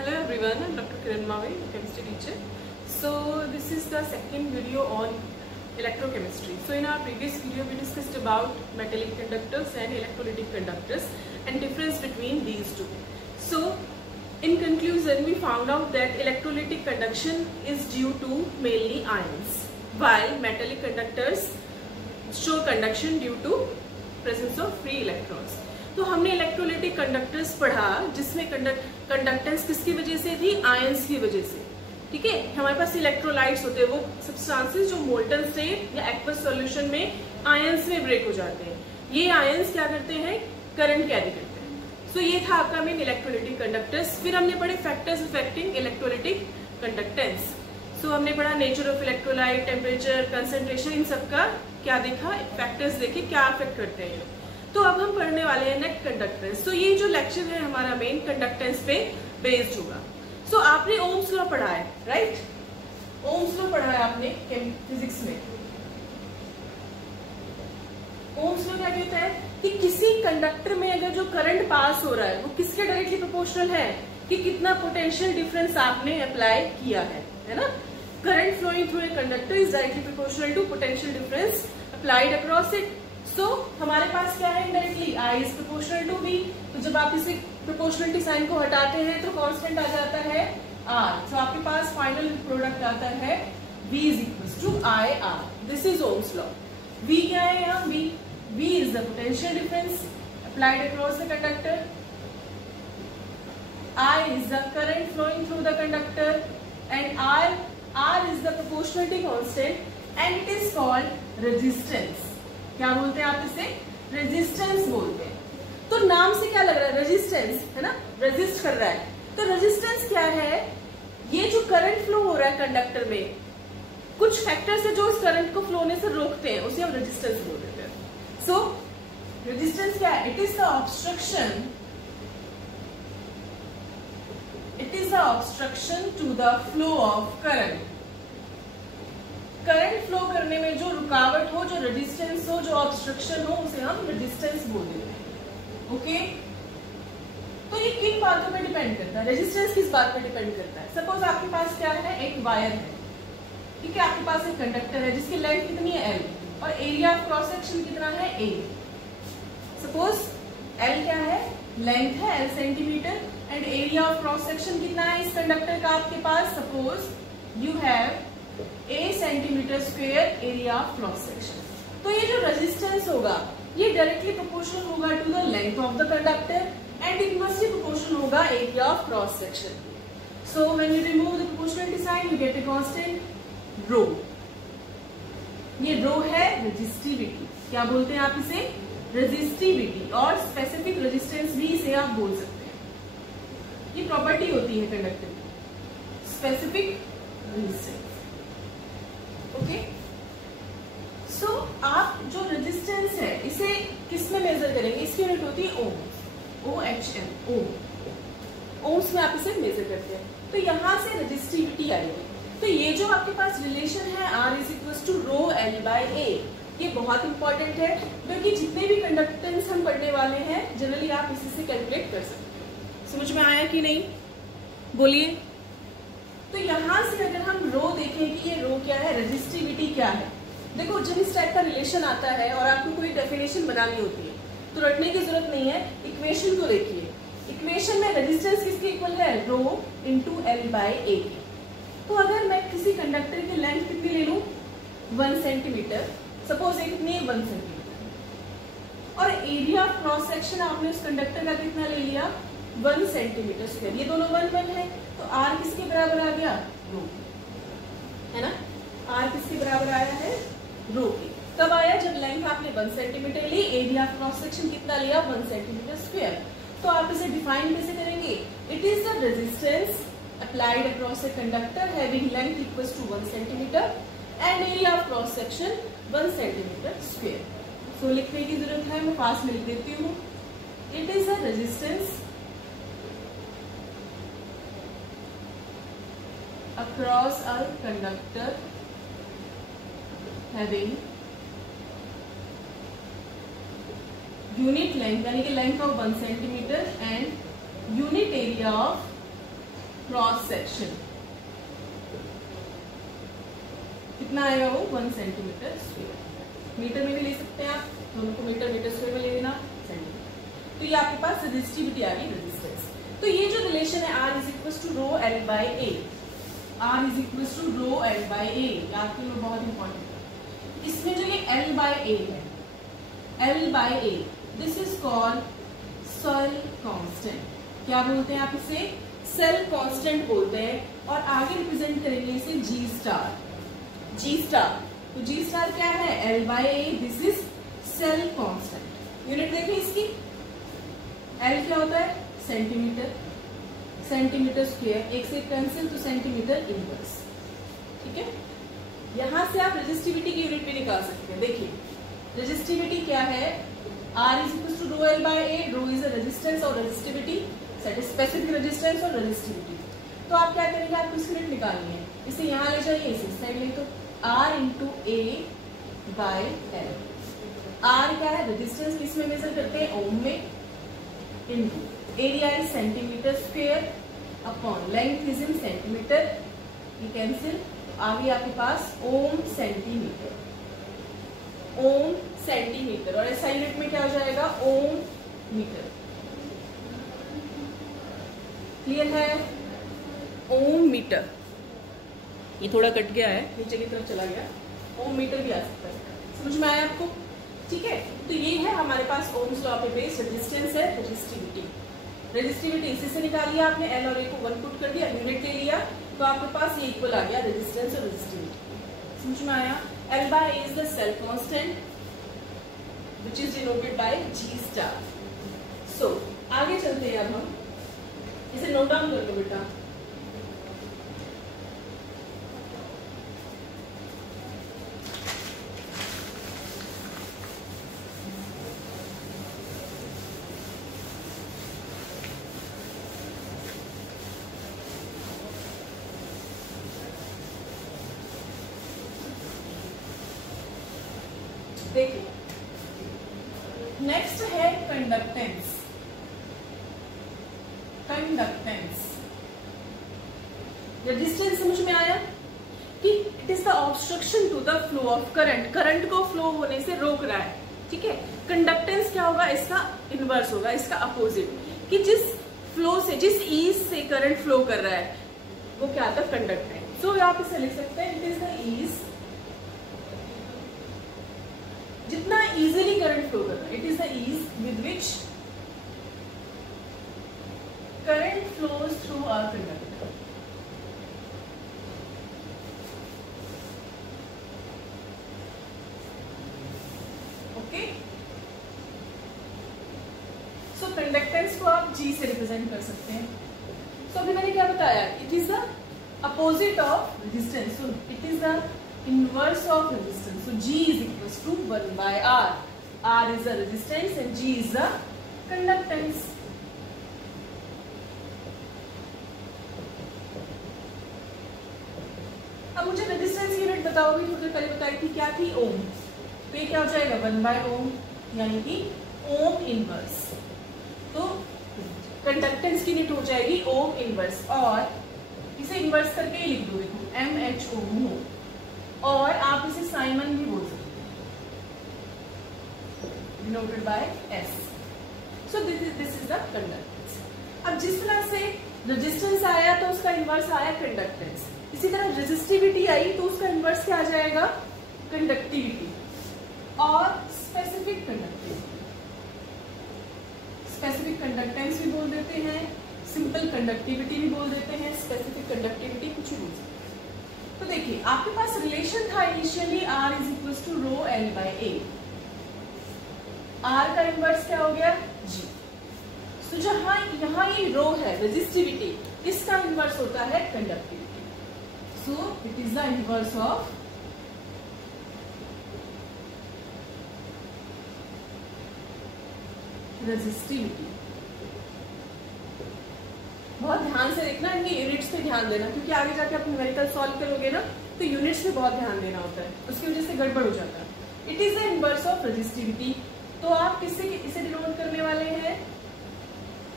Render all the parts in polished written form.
Hello everyone, I'm Dr. Kiran Mavi, chemistry teacher. So this is the second video on electrochemistry. So in our previous video we discussed about metallic conductors and electrolytic conductors and difference between these two. So in conclusion we found out that electrolytic conduction is due to mainly ions, while metallic conductors show conduction due to presence of free electrons. तो हमने electrolytic conductors पढ़ा जिसमें conductance किसकी वजह से थी, ions की वजह से. ठीक है, हमारे पास इलेक्ट्रोलाइट्स होते हैं, वो सब्सटेंसेस जो मोल्टन स्टेट या एक्वस सॉल्यूशन में आयंस में ब्रेक हो जाते हैं. ये आयंस क्या करते हैं, करंट कैरी करते हैं. सो ये था आपका मेन इलेक्ट्रोलाइटिक कंडक्टर्स. फिर हमने पढ़े factors affecting electrolytic conductance. So हमने पढ़ा nature of electrolyte, temperature, concentration, इन सबका क्या देखा, फैक्टर्स देखे क्या अफेक्ट करते हैं. तो अब हम पढ़ने वाले हैं नेट कंडक्टेंस. तो ये जो लेक्चर है हमारा मेन कंडक्टेंस पे बेस्ड होगा. सो आपने ओम्स लॉ पढ़ा है, राइट? ओम्स लॉ पढ़ा है आपने फिजिक्स में. ओम्स लॉ क्या कहता है कि किसी कंडक्टर में अगर जो करंट पास हो रहा है वो किसके डायरेक्टली प्रोपोर्शनल है, कि कितना पोटेंशियल डिफरेंस आपने अप्लाई किया है ना. Current flowing through a conductor is directly proportional to potential difference applied across it. So हमारे पास क्या है, indirectly I is proportional to V. तो जब आप इसे प्रोपोर्शनलिटी साइन को हटाते हैं तो कांस्टेंट आ जाता है R. तो आपके पास फाइनल प्रोडक्ट आता है V is equal to IR. This is Ohm's law. V क्या है यहाँ, V is the potential difference applied across the conductor. I is the current flowing through the conductor and R is the proportionality constant and it is called resistance. क्या बोलते हैं आप इसे, resistance बोलते हैं. तो नाम से क्या लग रहा है, रेजिस्टेंस है ना, रेजिस्ट कर रहा है. तो रेजिस्टेंस क्या है, ये जो करंट फ्लो हो रहा है कंडक्टर में, कुछ फैक्टर्स है जो उस करंट को फ्लो होने से रोकते हैं, उसे हम रेजिस्टेंस बोल देते हैं. सो रेजिस्टेंस क्या है, it is the obstruction to the flow of current. Current flow करने में जो रुकावट हो, जो रेजिस्टेंस हो, जो ऑब्स्ट्रक्शन हो, उसे हम रेजिस्टेंस बोल देते हैं. ओके, तो ये किन बातों पे डिपेंड करता है, रेजिस्टेंस किस बात पे डिपेंड करता है. सपोज आपके पास क्या है, एक वायर है. ठीक है, आपके पास एक कंडक्टर है जिसकी लेंथ कितनी है L और एरिया ऑफ क्रॉस सेक्शन कितना है A. सपोज L क्या है, लेंथ है L centimetre and area of cross section कितना है इस कंडक्टर का आपके पास. Suppose you have A centimetre square area of cross section. तो ये जो रेजिस्टेंस होगा ये डायरेक्टली प्रोपोर्शनल होगा to the length of the conductor and it must be proportional होगा area of cross section. So when you remove the proportionality sign you get a constant rho. ये rho है resistivity. क्या बोलते हैं आप इसे, resistivity, और स्पेसिफिक रेजिस्टेंस भी इसे आप बोल सकते हैं. ये प्रॉपर्टी होती है कंडक्टर की, स्पेसिफिक रेजिस्टेंस. ओके, सो आप जो रेजिस्टेंस है इसे किस में मेजर करेंगे, इसकी यूनिट होती है ओम, OHM, ओम. ओम्स में आप इसे मेजर करते हैं. तो यहां से रेजिस्टिविटी आएगी. तो ये जो आपके पास रिलेशन है R is equal to rho L by A, ये बहुत इंपॉर्टेंट है क्योंकि जितने भी कंडक्टेंस हम पढ़ने वाले हैं जनरली आप इसी से कैलकुलेट कर सकते हैं. समझ में आया कि नहीं, बोलिए. तो यहां से अगर हम रो देखें कि ये रो क्या है, रेजिस्टिविटी क्या है. देखो जब इस टाइप का रिलेशन आता है और आपको कोई डेफिनेशन बनानी होती है तो रटने की जरूरत नहीं है, इक्वेशन को देखिए. इक्वेशन में रेजिस्टेंस किसके इक्वल है, rho into L by A. तो अगर मैं किसी कंडक्टर की लेंथ कितनी ले लूं, 1 सेंटीमीटर. सपोज ये कितनी है, 1 सेंटीमीटर. और एरिया ऑफ क्रॉस सेक्शन आपने उस कंडक्टर का कितना ले लिया, 1 सेंटीमीटर स्क्वायर. ये दोनों 1 है तो R किसके बराबर आ गया, रो, है ना. R किसके बराबर आया है, रो के. कब आया, जब लेंथ आपने 1 सेंटीमीटर ली, एरिया ऑफ क्रॉस सेक्शन कितना लिया, 1 सेंटीमीटर स्क्वायर. तो आप इसे डिफाइन कैसे करेंगे, it is the resistance applied across a conductor having length equals to 1 centimetre and area of cross section 1 centimetre square. So लिखने की जरूरत है, मैं पास में लिख देती हूँ. It is a resistance across a conductor having unit length यानी कि length of 1 centimeter and unit area of cross section कितना आएगा वो 1 सेंटीमीटर स्क्वायर। मीटर में भी ले सकते हैं आप, दोनों को मीटर मीटर स्क्वायर में ले लेना सेंटीमीटर। तो ये आपके पास रेजिस्टिविटी आ गई, रेजिस्टेंस। तो ये जो रिलेशन है R is equal to rho L by A, R is equal to rho L by A, याद के लिए बहुत इंपॉर्टेंट है। इसमें जो ये L बाई ए है, L by A, this is called cell constant. क्या बोलते हैं आप इसे? सेल कांस्टेंट बोलते हैं। और आगे रिप्रेजेंट करेंगे इसे G स्टार, G स्टार। तो G स्टार क्या है? L by A, this is cell constant. Unit देखें इसकी, L क्या होता है? सेंटीमीटर, सेंटीमीटर स्क्वायर, एक से कैंसिल तो सेंटीमीटर इनवर्स। ठीक है, यहां से आप रेजिस्टिविटी की यूनिट भी निकाल सकते हैं। देखिए रेजिस्टिविटी क्या है? R is equal to rho L by A. Rho is a resistance और रेजिस्टिविटी, स्पेसिफिक रेजिस्टेंस और रेजिस्टिविटी। तो आप क्या करेंगे? आपको इसकी यूनिट निकालनी है। इसे यहाँ ले जाइए, इसे साइड ले, तो R into A by L. R क्या है? रेजिस्टेंस किसमें मेजर करते हैं? ओम में। Into area is centimetre square upon length is in centimetre, ये कैंसिल। आगे आपके पास ओम सेंटीमीटर, ओम सेंटीमीटर, और ऐसा यूनिट में क्या हो जाएगा? ओम मीटर। क्लियर है? ओम मीटर, ये थोड़ा कट गया है, नीचे की तरफ चला गया। ओम मीटर भी आ सकता है। समझ में आया आपको? ठीक है, तो ये है हमारे पास ओम्स लॉ पे बेस्ड रेजिस्टेंस है, रेजिस्टिविटी। रेजिस्टिविटी इसी से निकाली आपने, एल और ए को 1 पुट कर दिया, यूनिट ले लिया, तो आपके पास ये इक्वल आ गया रेजिस्टेंस और रेजिस्टिविटी। समझ में आया? L by A is the cell constant which is denoted by G star. So आगे चलते हैं, अब हम इसे नोट डाउन कर लो बेटा। देखिए नेक्स्ट है कंडक्टेंस। कंडक्टेंस, रेजिस्टेंस समझ में आया कि it is the obstruction to the flow of current, current को फ्लो होने से रोक रहा है। ठीक है, कंडक्टेंस क्या होगा? इसका इनवर्स होगा, इसका अपोजिट, कि जिस फ्लो से, जिस ईज से करंट फ्लो कर रहा है वो क्या आता है? कंडक्टेंस। सो आप इसे लिख सकते हैं, इट इज द ईज, जितना इजीली करंट फ्लो कर रहा है, it is the ease with which current flows through our conductor. Okay, so conductance को आप G से रिप्रेजेंट कर सकते हैं। तो अभी मैंने क्या बताया? It is the opposite of resistance, so it is the inverse of resistance. So G is equals to 1 by R. R is the resistance and G is the conductance. अब मुझे रेजिस्टेंस की यूनिट बताओ, भी थोड़ी देर पहले बताई थी, क्या थी? ओम। तो ये क्या हो जाएगा? 1 by ओम, यानी कि ओम इनवर्स। तो कंडक्टेंस की यूनिट हो जाएगी ओम इनवर्स, और इसे इनवर्स करके ही लिख दो, देखो MH ओम हो, और आप इसे साइमन भी बोल सकते हैं, denoted by S। So this is the conductance. अब जिस तरह से रेजिस्टेंस आया तो उसका इनवर्स आया कंडक्टेंस, इसी तरह रेजिस्टिविटी आई तो उसका इनवर्स क्या आ जाएगा? कंडक्टिविटी। और स्पेसिफिक कंडक्टिविटी, स्पेसिफिक कंडक्टेंस भी बोल देते हैं, सिंपल कंडक्टिविटी भी बोल देते हैं, स्पेसिफिक कंडक्टिविटी कुछ भी बोल सकते हैं। तो देखिए आपके पास रिलेशन था initially R is equal to rho L by A. R का इनवर्स क्या हो गया? G। तो जहां यहां ये रो है रेजिस्टिविटी, इसका इनवर्स होता है conductivity. So it is the inverse of resistivity. बहुत ध्यान से देखना, इनके यूनिट्स पे ध्यान देना, क्योंकि आगे जाके आप न्यूमेरिकल सॉल्व करोगे ना तो यूनिट्स पे बहुत ध्यान देना होता है, उसकी वजह से गड़बड़ हो जाता है। It is the inverse of resistivity. तो आप किससे इसे डिनोट करने वाले हैं?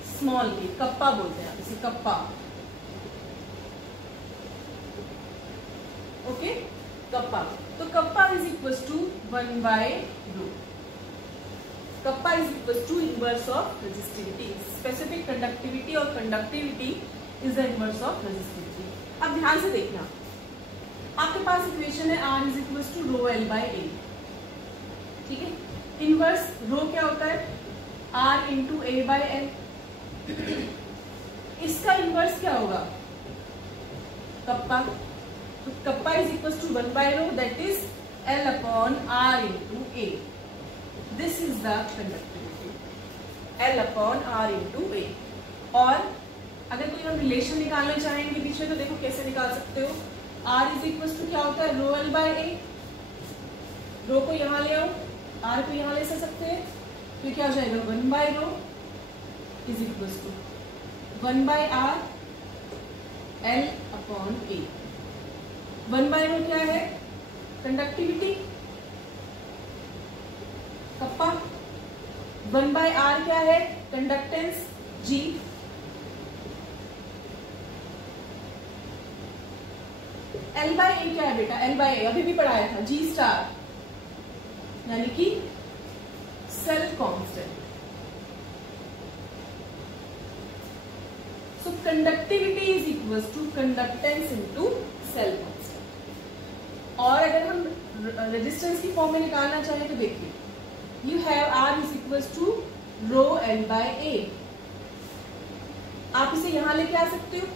स्मॉल के, कप्पा बोलते हैं आप इसे, कप्पा। Okay, kappa. तो kappa is equal to 1/ρ। Kappa is equal to inverse of resistivity. Specific conductivity और conductivity is the inverse of resistivity. अब ध्यान से देखना, आपके पास इक्वेशन है R is equal to ρL/A। ठीक है, इनवर्स रो क्या होता है? R into A/L। इसका इनवर्स क्या होगा? कप्पा। तो kappa is equal to 1/ρ, that is L/R into A। This is the conductivity, L/R into A। और अगर कोई हम रिलेशन निकालना चाहेंगे बीच में, तो देखो कैसे निकाल सकते हो। R इज इक्वल टू क्या होता है? ρL/A। रो को यहां ले आओ, R को यहां ले सकते हैं, तो क्या हो जाएगा? 1/ρ is equal to 1/R L/A। 1/ρ क्या है? Conductivity, kappa. 1/R क्या है? Conductance, G। L/A क्या है बेटा? L/A अभी भी पढ़ाया था, G स्टार, यानी कि cell constant. So conductivity is equal to conductance into cell constant. और अगर हम रेजिस्टेंस की फॉर्म में निकालना चाहें तो देखिए, you have R is equal to ρL/A। आप इसे यहां लेके आ सकते हो,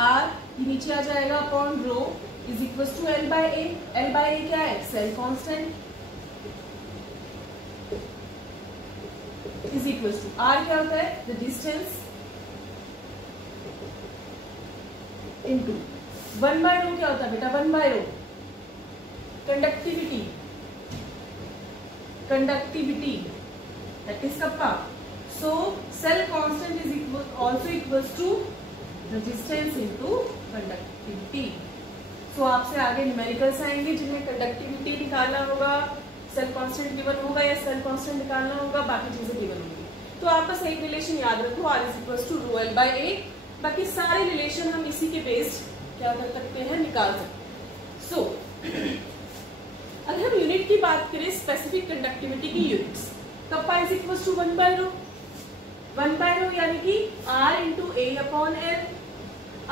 R ये नीचे आ जाएगा upon rho is equal to L/A। L/A क्या है? Cell constant, is equal to R क्या होता है? रेजिस्टेंस इनटू 1/ρ क्या होता है बेटा? 1/ρ conductivity, conductivity that is kappa. So cell constant is equal also equals to resistance into conductivity. So आपसे आगे न्यूमेरिकल्स आएंगे जिनमें कंडक्टिविटी निकालना होगा, सेल कांस्टेंट गिवन होगा या सेल कांस्टेंट निकालना होगा, बाकी चीजें गिवन होंगी। तो आप बस एक रिलेशन याद रखो, R is equal to ρL/A। बाकी सारे रिलेशन हम इसी के बेस्ड क्या कर सकते हैं? निकाल सकते हैं। सो अगर हम यूनिट की बात करें, स्पेसिफिक कंडक्टिविटी की units, kappa is equal to 1/ρ। 1/ρ यानी कि R into A upon L।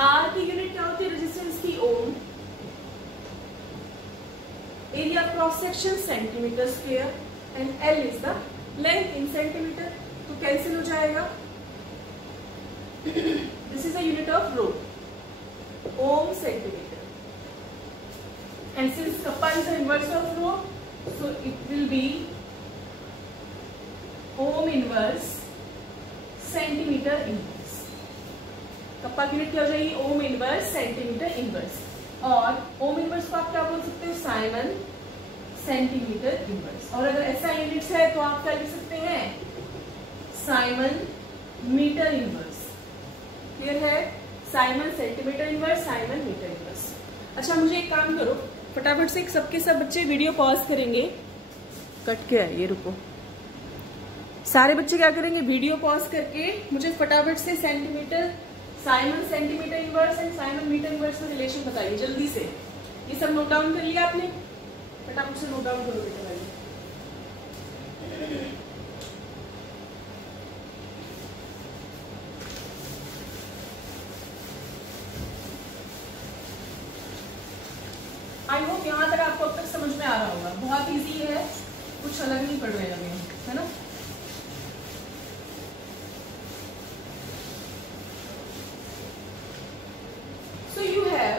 R की यूनिट क्या होती है? रेजिस्टेंस की, ohm. Area cross section centimetre square, and L is the length in centimetre. तो कैंसिल हो जाएगा। This is the unit of rho, ohm centimetre. And since kappa is the inverse of rho, so it will be ohm inverse centimeter inverse। Kappa की unit क्या हो जाएगी? ओम inverse centimetre inverse. और ohm inverse को आप क्या बोल सकते हो? Simon centimetre inverse. और अगर ऐसा यूनिट्स है तो आप क्या लिख सकते हैं? Siemens metre inverse. क्लियर है? Siemens centimetre inverse, siemens metre inverse. अच्छा, मुझे एक काम करो, फटाफट से सबके सब बच्चे वीडियो पॉज करेंगे। कट के है ये, रुको। सारे बच्चे क्या करेंगे? वीडियो पॉज करके मुझे फटाफट से centimetre, siemens centimetre inverse and siemens metre inverse का रिलेशन बताइए जल्दी से। ये सब नोट डाउन कर लिया आपने? फटाफट से नोट डाउन करो बेटा। आई होप यहाँ तक आपको अब तक समझ में आ रहा होगा। बहुत इजी है, कुछ अलग नहीं पढ़ रहे अभी, है ना? So you have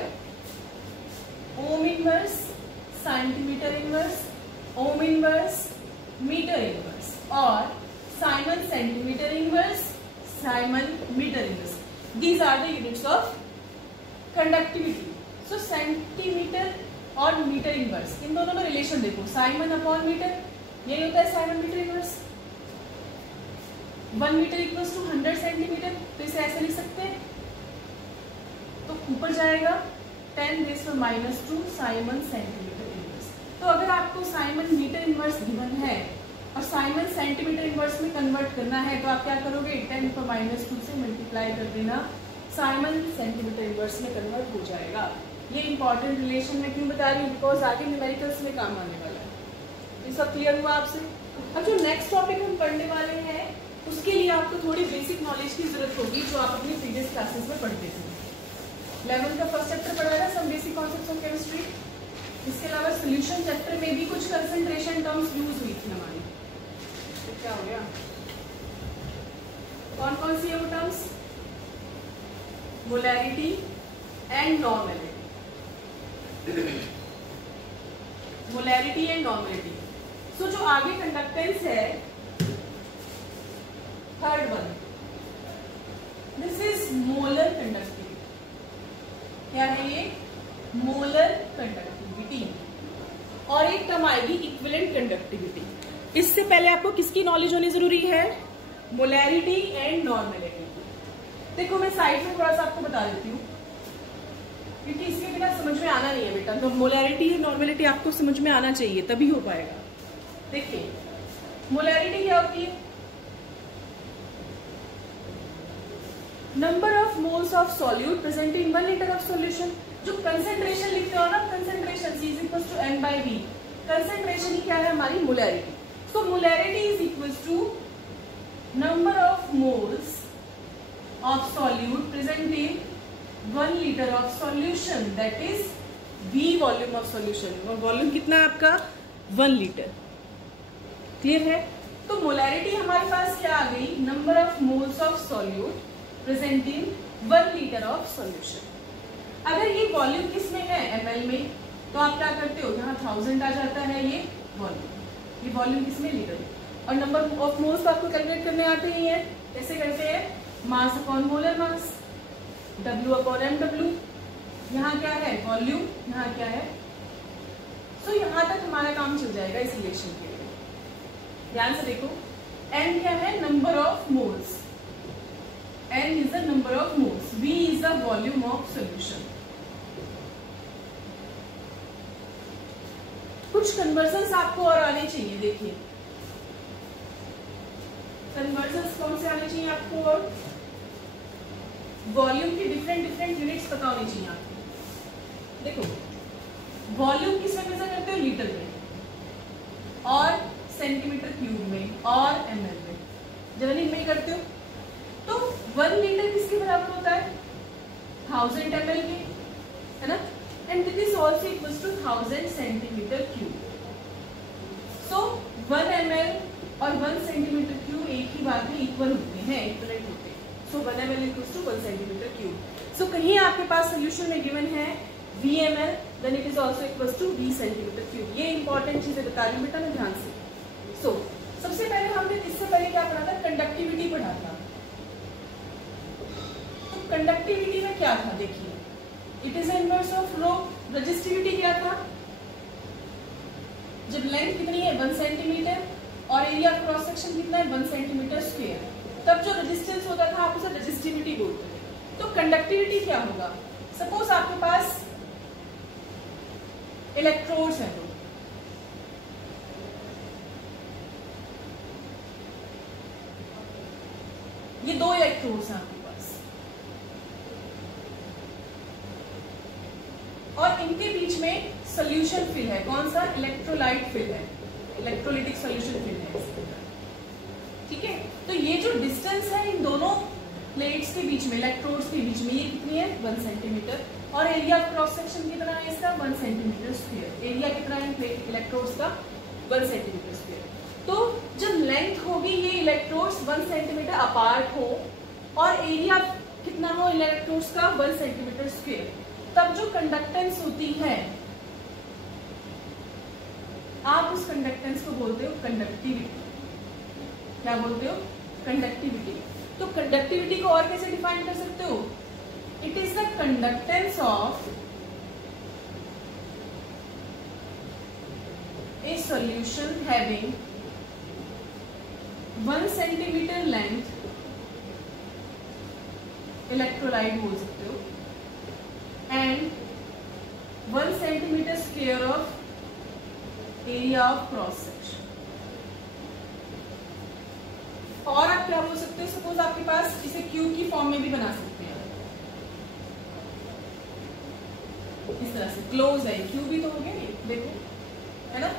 ohm inverse, centimetre inverse, ohm inverse, metre inverse, और siemens centimetre inverse, siemens metre inverse. These are the units of conductivity. So centimetre और मीटर इनवर्स, इन दोनों में रिलेशन देखो, साइमन अपॉन मीटर, यही होता है siemens metre inverse. 1 metre equals to 100 centimetre, तो इसे ऐसे लिख सकते हैं। तो ऊपर जाएगा 10⁻⁻² साइमन सेंटीमीटर इनवर्स। तो अगर आपको साइमन मीटर इनवर्स गिवन है और साइमन सेंटीमीटर इनवर्स में कन्वर्ट करना है, तो आप क्या करोगे? 10⁻² से मल्टीप्लाई कर देना, साइमन सेंटीमीटर इनवर्स में कन्वर्ट हो जाएगा। ये इंपॉर्टेंट रिलेशन मैं क्यों बता रही हूँ, बिकॉज आगे न्यूमेरिकल्स में काम आने वाला है। ये सब क्लियर हुआ आपसे? अब जो नेक्स्ट टॉपिक हम पढ़ने वाले हैं उसके लिए आपको थोड़ी बेसिक नॉलेज की जरूरत होगी, जो आप अपनी प्रीवियस क्लासेस में पढ़ते थे। 11 का फर्स्ट चैप्टर पढ़ा था, some basic concepts of chemistry. इसके अलावा सोल्यूशन चैप्टर में भी कुछ कंसंट्रेशन टर्म्स यूज हुई थी हमारी। तो क्या हो गया, कौन कौन सी है वो terms? Molarity and normality. Molarity and normality. So जो आगे कंडक्टेंस है, third one, this is molar conductivity. क्या है ये? Molar conductivity. और एक टर्म आएगी इक्विवेलेंट कंडक्टिविटी। इससे पहले आपको किसकी नॉलेज होनी जरूरी है? Molarity and normality. देखो मैं साइड में थोड़ा सा आपको बता देती हूँ, क्योंकि इसके बिना समझ में आना नहीं है बेटा। तो मोलैरिटी और नॉर्मेलिटी आपको समझ में आना चाहिए, तभी हो पाएगा। देखिए मोलैरिटी क्या होती है? Number of moles of solute present in 1 litre of solution. जो कंसेंट्रेशन लिखते हो ना, concentration C is equals to N by V, concentration ही क्या है हमारी? Molarity. So molarity is equals to number of moles of solute present in 1 litre of solution, that is V volume of solution. और volume कितना है आपका? 1 litre. Clear है? तो मोलैरिटी हमारे पास क्या आ गई? Number of moles of solute present in 1 litre of solution. अगर ये वॉल्यूम किस में है? ml में, तो आप क्या करते हो? यहाँ 1000 आ जाता है ये वॉल्यूम। ये वॉल्यूम किस में? लीटर में। और नंबर ऑफ मोल्स तो आपको कैलकुलेट करने आते ही है। कैसे करते हैं? Mass upon molar mass, W upon mw। यहाँ क्या है? वॉल्यूम, यहाँ क्या है? सो यहाँ तक हमारा काम चल जाएगा इस रिलेशन के लिए। ध्यान से देखो, n क्या है? Number of moles. n is the number of moles, V is the volume of solution. कुछ कन्वर्जन्स आपको और आने चाहिए। देखिए कन्वर्जन्स कौन से आने चाहिए आपको? और वॉल्यूम की डिफरेंट यूनिट्स पता होनी चाहिए आपको। देखो वॉल्यूम किस में मेजर करते हो? लीटर में, और सेंटीमीटर क्यूब में, और ml में। जनरली में करते हो। तो 1 लीटर किसके बराबर होता है? 1000 ml के, है ना? And this is also equals to 1000 centimetre cube. So 1 ml और 1 सेंटीमीटर क्यूब एक ही बात में इक्वल होते हैं, इक्वलेंट होते हैं। So 1 ml equals to 1 centimetre cube. So कहीं आपके पास सोल्यूशन में गिवन है VmL, then it is also equals to V centimetre cube. ये इंपॉर्टेंट चीजें बता रही हूँ बेटा ना, ध्यान से। सो सबसे पहले हमने इससे पहले क्या पढ़ा था? कंडक्टिविटी पढ़ा था। कंडक्टिविटी में क्या था? देखिए it is inverse of rho. Resistivity क्या था? जब लेंथ कितनी है? 1 सेंटीमीटर, और एरिया क्रॉस सेक्शन कितना है? 1 सेंटीमीटर स्क्वायर, तब जो रेजिस्टेंस होता था आप उसे रेजिस्टिविटी बोलते थे। तो कंडक्टिविटी क्या होगा? सपोज आपके पास इलेक्ट्रोड्स हैं, तो ये 2 इलेक्ट्रोड्स हैं आपके पास, और इनके बीच में सोल्यूशन फिल है। कौन सा? इलेक्ट्रोलाइट फिल है, इलेक्ट्रोलिटिक सोल्यूशन फिल है। ठीक है, तो ये जो डिस्टेंस है इन दोनों प्लेट्स के बीच में, इलेक्ट्रोड्स के बीच में, ये कितनी है? 1 सेंटीमीटर। और एरिया ऑफ क्रॉस सेक्शन कितना है इसका? 1 सेंटीमीटर स्क्वायर। एरिया कितना है इलेक्ट्रोड्स का? 1 सेंटीमीटर स्क्वायर। तो जब लेंथ होगी ये इलेक्ट्रोड्स 1 सेंटीमीटर अपार्ट हो, और एरिया कितना हो इलेक्ट्रोड्स का? 1 सेंटीमीटर स्क्वायर, तब जो कंडक्टेंस होती है, आप उस कंडक्टेंस को बोलते हो कंडक्टिविटी। क्या बोलते हो? कंडक्टिविटी। तो कंडक्टिविटी को और कैसे डिफाइन कर सकते हो? It is the conductance of A solution having 1 centimetre length, electrolyte बोल सकते हो, and 1 centimetre square of area of cross section. और आप क्या बोल सकते हो? सपोज आपके पास इसे क्यूब की फॉर्म में भी बना सकते हैं। इस तरह से क्लोज है, क्यू भी तो हो गया ये, देखो है ना।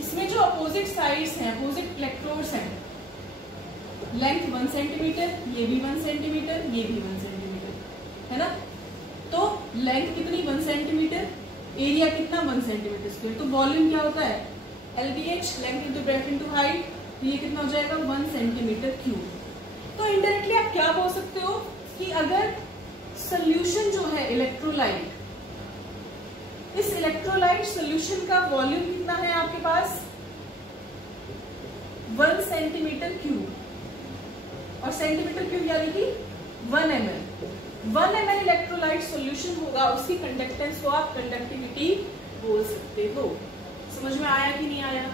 इसमें जो अपोजिट साइड्स हैं, अपोजिट इलेक्ट्रोड्स हैं, लेंथ 1 सेंटीमीटर, ये भी 1 सेंटीमीटर, ये भी 1 सेंटीमीटर है ना। तो लेंथ कितनी 1 सेंटीमीटर, एरिया कितना 1 सेंटीमीटर स्क्वायर। तो वॉल्यूम क्या होता है LBH, length into breadth into height, तो ये कितना हो जाएगा 1 सेंटीमीटर क्यूब। तो इनडायरेक्टली आप क्या बोल सकते हो कि अगर सोल्यूशन जो है इलेक्ट्रोलाइट, इस इलेक्ट्रोलाइट सोल्यूशन का वॉल्यूम कितना है आपके पास 1 सेंटीमीटर क्यूब, और सेंटीमीटर क्यूब यानी कि 1 ml। 1 ml इलेक्ट्रोलाइट सॉल्यूशन होगा, उसकी कंडक्टेंस को आप कंडक्टिविटी बोल सकते हो। समझ में आया कि नहीं आया?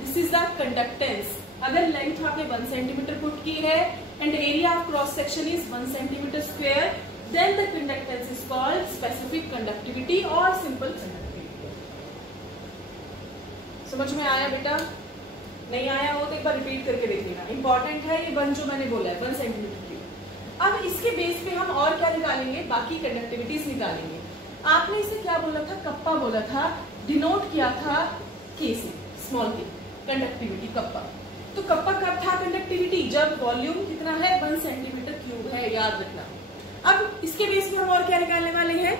This is the conductance. अगर लेंथ आपने 1 सेंटीमीटर पुट की है and area of cross section is 1 centimetre square, then the conductance is called specific conductivity और सिंपल कंडक्टिविटी। समझ में आया बेटा? नहीं आया हो तो एक बार रिपीट करके देख लेना, इंपॉर्टेंट है ये 1 जो मैंने बोला है 1 सेंटीमीटर क्यूब। अब इसके बेस पे हम और क्या निकालेंगे, बाकी कंडक्टिविटीज निकालेंगे। आपने इसे क्या बोला था, कप्पा बोला था, डिनोट किया था के से, स्मॉल के, कंडक्टिविटी कप्पा। तो कप्पा कब था कंडक्टिविटी, जब वॉल्यूम कितना है 1 सेंटीमीटर क्यूब है, याद रखना। अब इसके बेस पे हम और क्या निकालने वाले हैं,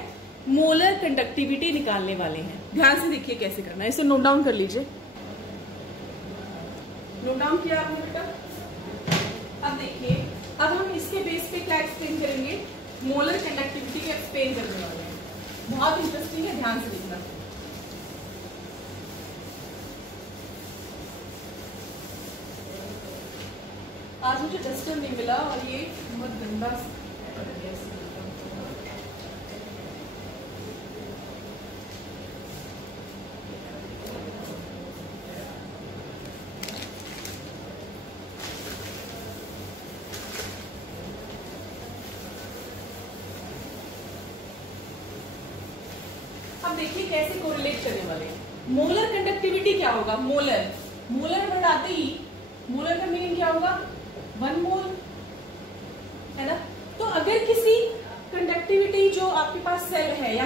मोलर कंडक्टिविटी निकालने वाले हैं। ध्यान से देखिए कैसे करना है, इसे नोट डाउन कर लीजिए। नोट डाउन किया आपने बेटा? अब देखिए, अब हम इसके बेस पे क्या एक्सप्लेन करेंगे, मोलर कंडक्टिविटी एक्सप्लेन करने वाले हैं। बहुत इंटरेस्टिंग है, ध्यान से देखना। आज मुझे डस्टर नहीं मिला और ये बहुत गंदा पड़ गया। अब देखिए कैसे कोरिलेट करने वाले हैं। मोलर कंडक्टिविटी क्या होगा, मोलर, मोलर वर्ड आते ही मोलर का मीनिंग क्या होगा 1 मोल है ना। तो अगर किसी कंडक्टिविटी जो आपके पास सेल है या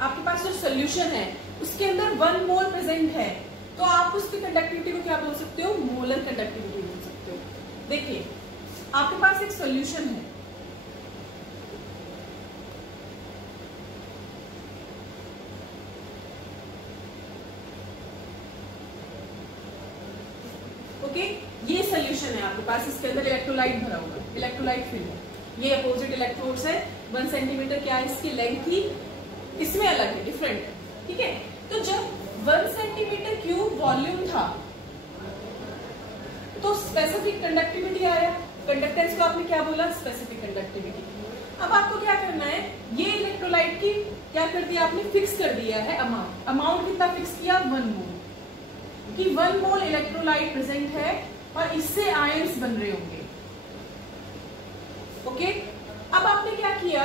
आपके पास जो सोल्यूशन है उसके अंदर 1 मोल प्रेजेंट है, तो आप उसकी कंडक्टिविटी को क्या बोल सकते हो, मोलर कंडक्टिविटी बोल सकते हो। देखिए आपके पास एक सोल्यूशन है, ओके, ये सोल्यूशन है आपके पास, इसके अंदर इलेक्ट्रोलाइट भरा हुआ, इलेक्ट्रोलाइट फिल है, ये अपोजिट इलेक्ट्रोड्स है, 1 सेंटीमीटर क्या है इसकी लेंथ थी, इसमें अलग है, डिफरेंट है, ठीक है। तो जब 1 सेंटीमीटर क्यूब वॉल्यूम था तो स्पेसिफिक कंडक्टिविटी आया, कंडक्टेंस को आपने क्या बोला, स्पेसिफिक कंडक्टिविटी। अब आपको क्या करना है, ये इलेक्ट्रोलाइट की क्या कर दिया आपने, फिक्स कर दिया है अमाउंट। अमाउंट कितना फिक्स किया, 1 मोल, कि 1 मोल इलेक्ट्रोलाइट प्रेजेंट है और इससे आयंस बन रहे होंगे। ओके, अब आपने क्या किया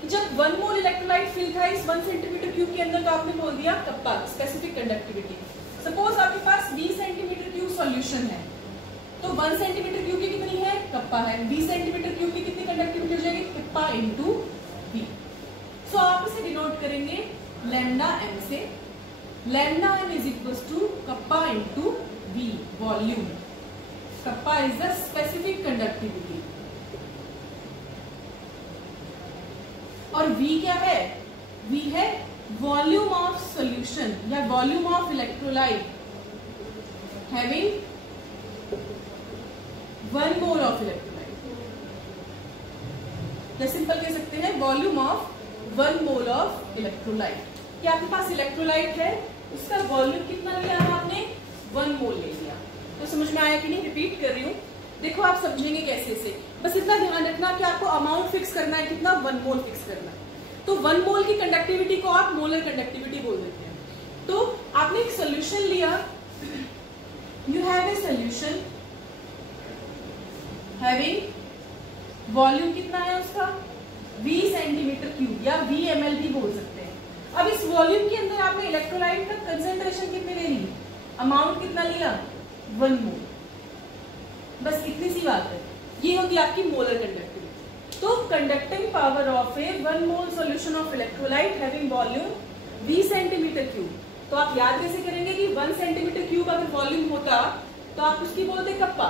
कि जब 1 मोल इलेक्ट्रोलाइट फिल था इस 1 सेंटीमीटर क्यूब के अंदर, तो आपने बोल दिया कप्पा, स्पेसिफिक कंडक्टिविटी। सपोज आपके पास 20 सेंटीमीटर क्यूब सॉल्यूशन है, तो 1 सेंटीमीटर क्यूब की कितनी है, कप्पा है, 20 सेंटीमीटर क्यूब की कितनी कंडक्टिविटी हो जाएगी, कप्पा इंटू वी। सो आप इसे डिनोट करेंगे लैम्डा एम से, lambda M is equals to kappa into V, volume. Kappa is the specific conductivity और वी क्या है, वी है वॉल्यूम ऑफ सॉल्यूशन या volume of electrolyte having 1 mole of electrolyte, या सिंपल कह सकते हैं volume of 1 mole of electrolyte. कि आपके पास इलेक्ट्रोलाइट है, उसका वॉल्यूम कितना लिया है आपने, 1 मोल ले लिया। तो समझ में आया कि नहीं, रिपीट कर रही हूँ, देखो आप समझेंगे कैसे से। बस इतना ध्यान रखना कि आपको अमाउंट फिक्स करना है, कितना, 1 मोल फिक्स करना है। तो 1 मोल की कंडक्टिविटी को आप मोलर कंडक्टिविटी बोल देते हैं। तो आपने एक सोल्यूशन लिया, you have a solution having volume कितना है उसका 20 सेंटीमीटर क्यूब या VmL भी बोल सकते हैं। अब इस वॉल्यूम के अंदर आपने इलेक्ट्रोलाइट का कंसेंट्रेशन कितनी ले ली, अमाउंट कितना लिया, 1 मोल। बस इतनी सी बात है, ये होगी आपकी मोलर कंडक्टिविटी। तो conducting power of A 1 mole solution of electrolyte having volume V centimetre cube. तो आप याद कैसे करेंगे कि 1 सेंटीमीटर क्यूब अगर वॉल्यूम होता तो आप उसकी बोलते कप्पा,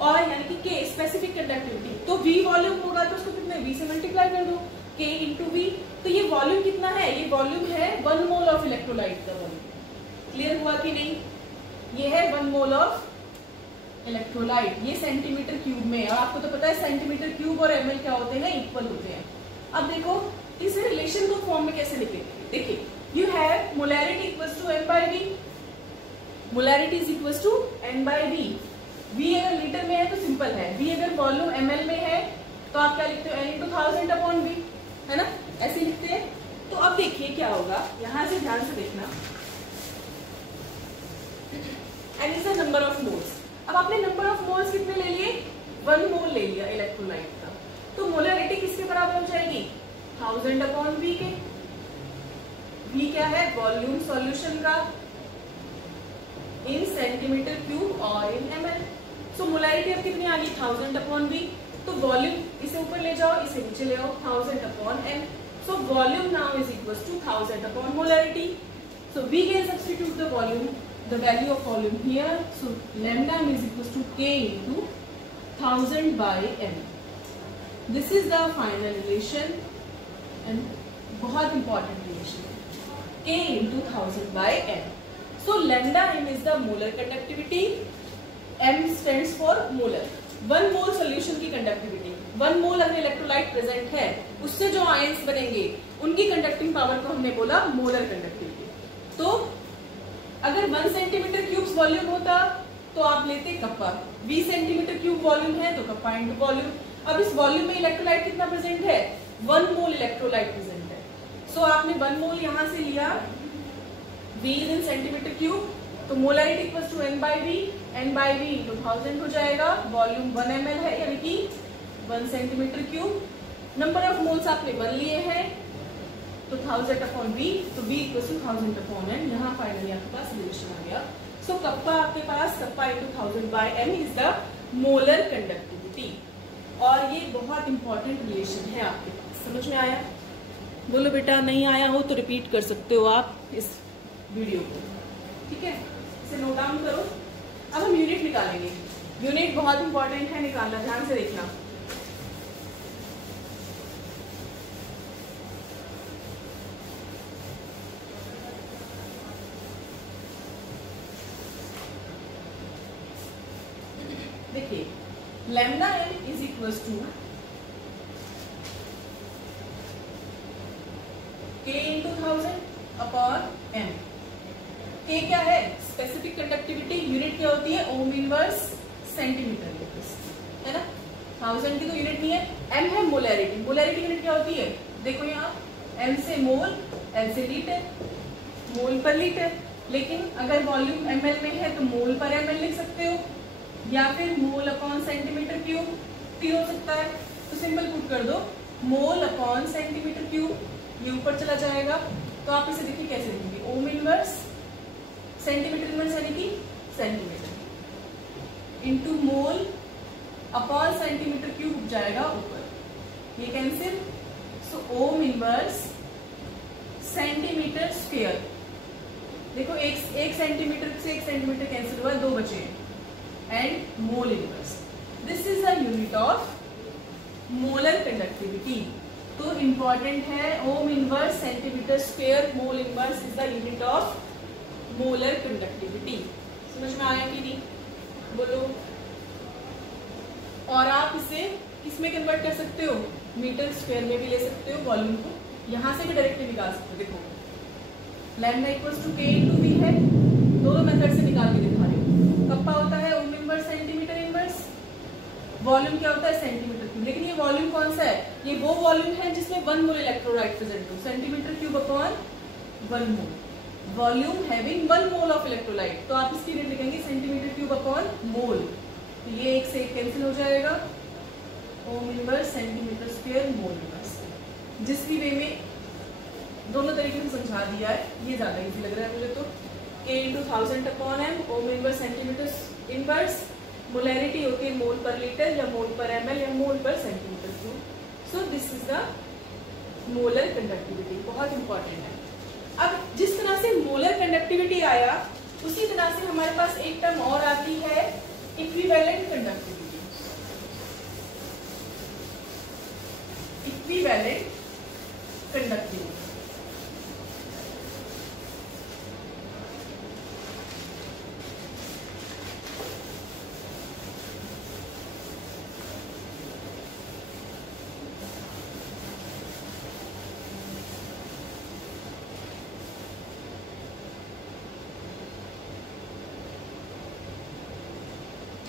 और यानी कि K स्पेसिफिक कंडक्टिविटी, तो V वॉल्यूम होगा तो उसको कितने V से मल्टीप्लाई कर दो, K इंटू V। तो ये वॉल्यूम कितना है, ये वॉल्यूम है 1 मोल ऑफ इलेक्ट्रोलाइट का वॉल्यूम। क्लियर हुआ कि नहीं? ये है 1 मोल ऑफ इलेक्ट्रोलाइट, ये सेंटीमीटर क्यूब में। और आपको तो पता है सेंटीमीटर क्यूब और ml क्या होते हैं, इक्वल होते हैं। अब देखो इस रिलेशन को फॉर्म में कैसे लिखेंगे। देखिए you have molarity equals to m by v, molarity is equals to n by v। v अगर लीटर में है तो सिंपल है, v अगर वॉल्यूम ml में है तो आप क्या लिखते हो, n इंटू 1000 अपॉन v, है ना, ऐसे लिखते हैं। तो अब देखिए क्या होगा, यहां से ध्यान से देखना, n is the number of moles. अब आपने नंबर ऑफ मोल्स कितने ले लिए, 1 मोल ले लिया इलेक्ट्रोलाइट का, तो मोलैरिटी किसके बराबर हो जाएगी, 1000 अपॉन v के। v क्या है, वॉल्यूम सॉल्यूशन का इन सेंटीमीटर क्यूब और इन ml। सो मोलैरिटी अब कितनी आ गई, 1000 अपॉन v। तो वॉल्यूम इसे ऊपर ले जाओ, इसे नीचे ले आओ, 1000 upon m। So volume now is equals to 1000 upon molarity. So we can substitute the volume, the value of volume here, so lambda m is equals to K into 1000 by m. This is the final relation and बहुत important relation है, K into 1000 by m. So lambda m is the molar conductivity, m stands for molar, 1 mole solution की conductivity, 1 mole अगर electrolyte present है उससे जो ions बनेंगे उनकी conducting power को हमने बोला मोलर कंडक्टिविटी। तो अगर 1 सेंटीमीटर क्यूब वॉल्यूम होता तो आप लेते कप्पा, 20 सेंटीमीटर क्यूब वॉल्यूम है तो कप्पा इंटू वॉल्यूम। अब इस वॉल्यूम में इलेक्ट्रोलाइट कितना प्रेजेंट है, 1 मोल इलेक्ट्रोलाइट प्रेजेंट है। सो आपने 1 मोल यहां से लिया, V is in centimetre cube, तो molarity equals to n by v, n by v into 1000 हो जाएगा। वॉल्यूम 1 ml है यानी कि 1 centimetre cube. Number of moles आपने 1 लिए हैं तो 1000 अपॉन v, तो v equals to 1000 upon n। यहाँ फाइनली आपके पास रिलेशन आ गया। सो कप्पा आपके पास, kappa into 1000 by m is the molar conductivity. और ये बहुत इंपॉर्टेंट रिलेशन है आपके पास, समझ में आया? बोलो बेटा, नहीं आया हो तो रिपीट कर सकते हो आप इस वीडियो को, ठीक है? इसे नोट डाउन करो। अब हम यूनिट निकालेंगे, यूनिट बहुत इंपॉर्टेंट है, निकालना, ध्यान से देखना। देखिए lambda m is equals to K into 1000 upon m। K क्या है, स्पेसिफिक कंडक्टिविटी, यूनिट क्या होती है, ओम इनवर्स सेंटीमीटर लिटर्स, है ना। 1000 की तो यूनिट नहीं है। m है मोलैरिटी, मोलैरिटी यूनिट क्या होती है, देखो यहाँ m से मोल, l से लीटर, मोल पर लीटर। लेकिन अगर वॉल्यूम ml में है तो मोल पर ml लिख सकते हो, या फिर मोल अपॉन सेंटीमीटर क्यूब भी हो सकता है। तो सिंपल पुट कर दो, मोल अपॉन सेंटीमीटर क्यूब, ये ऊपर चला जाएगा। तो आप इसे देखिए कैसे लिखेंगे, ओम इनवर्स सेंटीमीटर इनवर्स यानी कि centimetre into mole upon centimetre cube जाएगा ऊपर, ये कैंसिल। सो ओम इनवर्स सेंटीमीटर स्क्वायर, देखो एक सेंटीमीटर से 1 सेंटीमीटर कैंसिल हुआ, 2 बचे हैं, and mole inverse. This is the unit of molar conductivity. तो इंपॉर्टेंट है, ohm inverse centimetre square, mole inverse is the unit of molar conductivity. समझ में आया कि नहीं, बोलो। और आप इसे किसमें कन्वर्ट कर सकते हो, मीटर स्क्वायर में भी ले सकते हो वॉल्यूम को, यहां से भी डायरेक्टली निकाल सकते हो। देखो lambda equals to K into V है, दोनों मेथड से निकाल के दिखा रही हूँ। कप्पा होता है ohm inverse centimetre inverse, volume क्या होता है सेंटीमीटर क्यूब। लेकिन ये वॉल्यूम कौन सा है, ये वो वॉल्यूम है जिसमें 1 मोल इलेक्ट्रोलाइट प्रेजेंट हो, centimetre cube upon 1 mole, volume having 1 mole of electrolyte. तो आप इसकी यूनिट लिखेंगे सेंटीमीटर क्यूब अपॉन मोल, तो ये एक से एक कैंसिल हो जाएगा, ओम inverse centimetre square mole inverse. जिस भी वे में दोनों तरीके से समझा दिया है, ये ज्यादा इजी लग रहा है मुझे तो। K इंटू 1000 अपॉन m, ओम इनवर्स सेंटीमीटर इनवर्स, मोलैरिटी होती है मोल पर लीटर या मोल पर ml या मोल पर centimetre cube. So this this is the molar conductivity, बहुत इंपॉर्टेंट है। अब जिस तरह से मोलर कंडक्टिविटी आया, उसी तरह से हमारे पास एक टर्म और आती है equivalent conductivity. Equivalent conductivity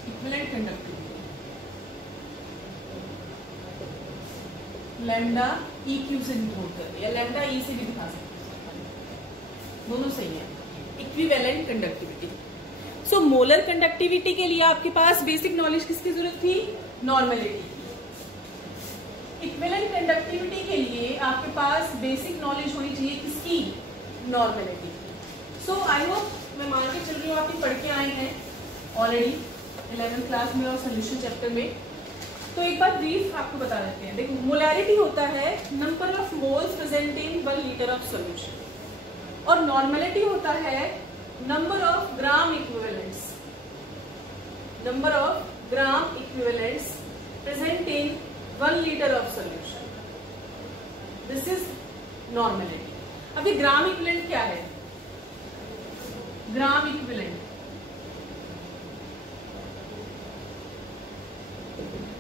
equivalent conductivity lambda E Q से डिनोट करते हैं या लैम्डा ई से भी दिखा सकते हैं, दोनों सही है। Equivalent conductivity. So molar conductivity के लिए आपके पास बेसिक नॉलेज किसकी जरूरत थी? नॉर्मलिटी की। इक्विवेलेंट कंडक्टिविटी के लिए आपके पास बेसिक नॉलेज होनी चाहिए किसकी? नॉर्मलिटी। सो आई होप, मैं मान के चल रही हूँ आप पढ़ के आए हैं ऑलरेडी 11th क्लास में और सोल्यूशन चैप्टर में। तो एक बार ब्रीफ आपको बता देते हैं। देखो, मोलैरिटी होता है number of moles present in 1 litre of solution, और नॉर्मलिटी होता है number of gram equivalents, number of gram equivalents present in 1 litre of solution. This is normality. अभी ग्राम इक्विवेलेंट क्या है? ग्राम इक्विवेलेंट,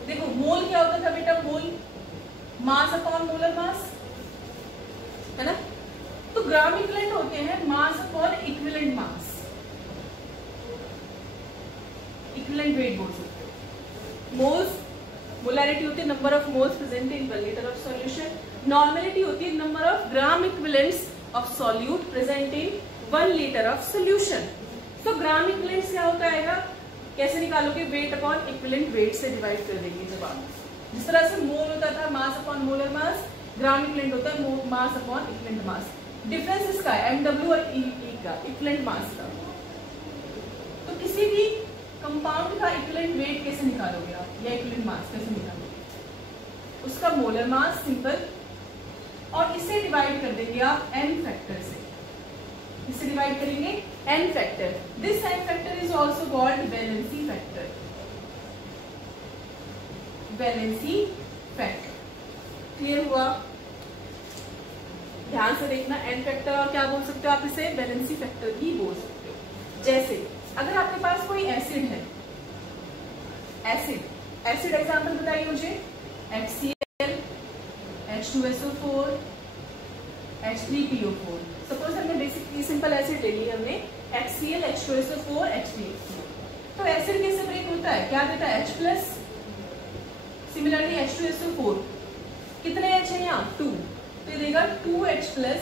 देखो मोल क्या होता था बेटा? मोल मास अपॉन मोलर मास, है ना? तो ग्राम इक्विवेलेंट होते हैं mass upon equivalent mass, equivalent weight बोल सकते हो। मोल्स, मोलैरिटी होती है number of moles present in 1 litre of solution. Normality होती है number of gram equivalents of solute present in 1 litre of solution. तो ग्राम इक्विवेलेंट्स क्या होता है? कैसे निकालोगे? वेट अपॉन इक्विवेलेंट वेट से डिवाइड कर देंगे। जब आप, जिस तरह से मोल होता था mass upon molar mass, gram equivalent होता है mass upon equivalent mass. Difference इसका है MW और E का, इक्विवेलेंट मास का। तो किसी भी कंपाउंड का इक्विवेलेंट वेट कैसे निकालोगे आप, या इक्विवेलेंट मास कैसे निकालोगे? उसका मोलर मास सिंपल, और इसे डिवाइड कर देंगे आप n फैक्टर से। इसे डिवाइड करेंगे n factor. This n factor is also called valency factor. Valency factor clear हुआ? ध्यान से देखना, n फैक्टर और क्या बोल सकते हो आप? इसे वैलेंसी फैक्टर भी बोल सकते हो। जैसे अगर आपके पास कोई एसिड है, एसिड एग्जांपल बताइए मुझे। HCl, H2SO4, H3PO4। सपोज हमने बेसिकली सिंपल एसिड ले ली, हमने HCl, H2SO4, H3PO। तो एसिड कैसे ब्रेक होता है? क्या देता है? H+। सिमिलरली H2SO4 कितने H है यहाँ? 2, तो ये देगा 2H+ plus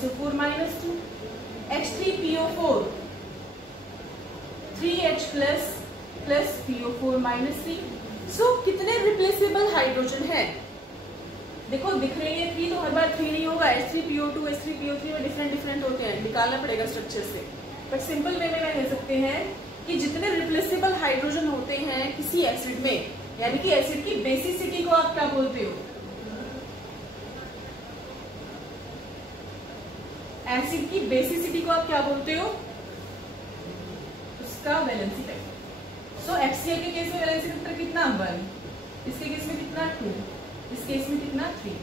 SO4 -2। H3PO4 3H+ plus PO4 -3। सो कितने रिप्लेसेबल हाइड्रोजन है? देखो दिख रही है 3, तो हर बार 3 नहीं होगा। H3PO2, H3PO3 में डिफरेंट होते हैं, निकालना पड़ेगा स्ट्रक्चर से। बट सिंपल वे में कह सकते हैं कि जितने रिप्लेसेबल हाइड्रोजन होते हैं किसी एसिड में, यानी कि एसिड की बेसिसिटी को आप क्या बोलते हो? एसिड की बेसिसिटी को आप क्या बोलते हो? उसका वैलेंसी फैक्टर। सो HCl के केस में वैलेंसी फैक्टर कितना? 1। इसके केस में कितना? 2। इस केस में कितना? 3।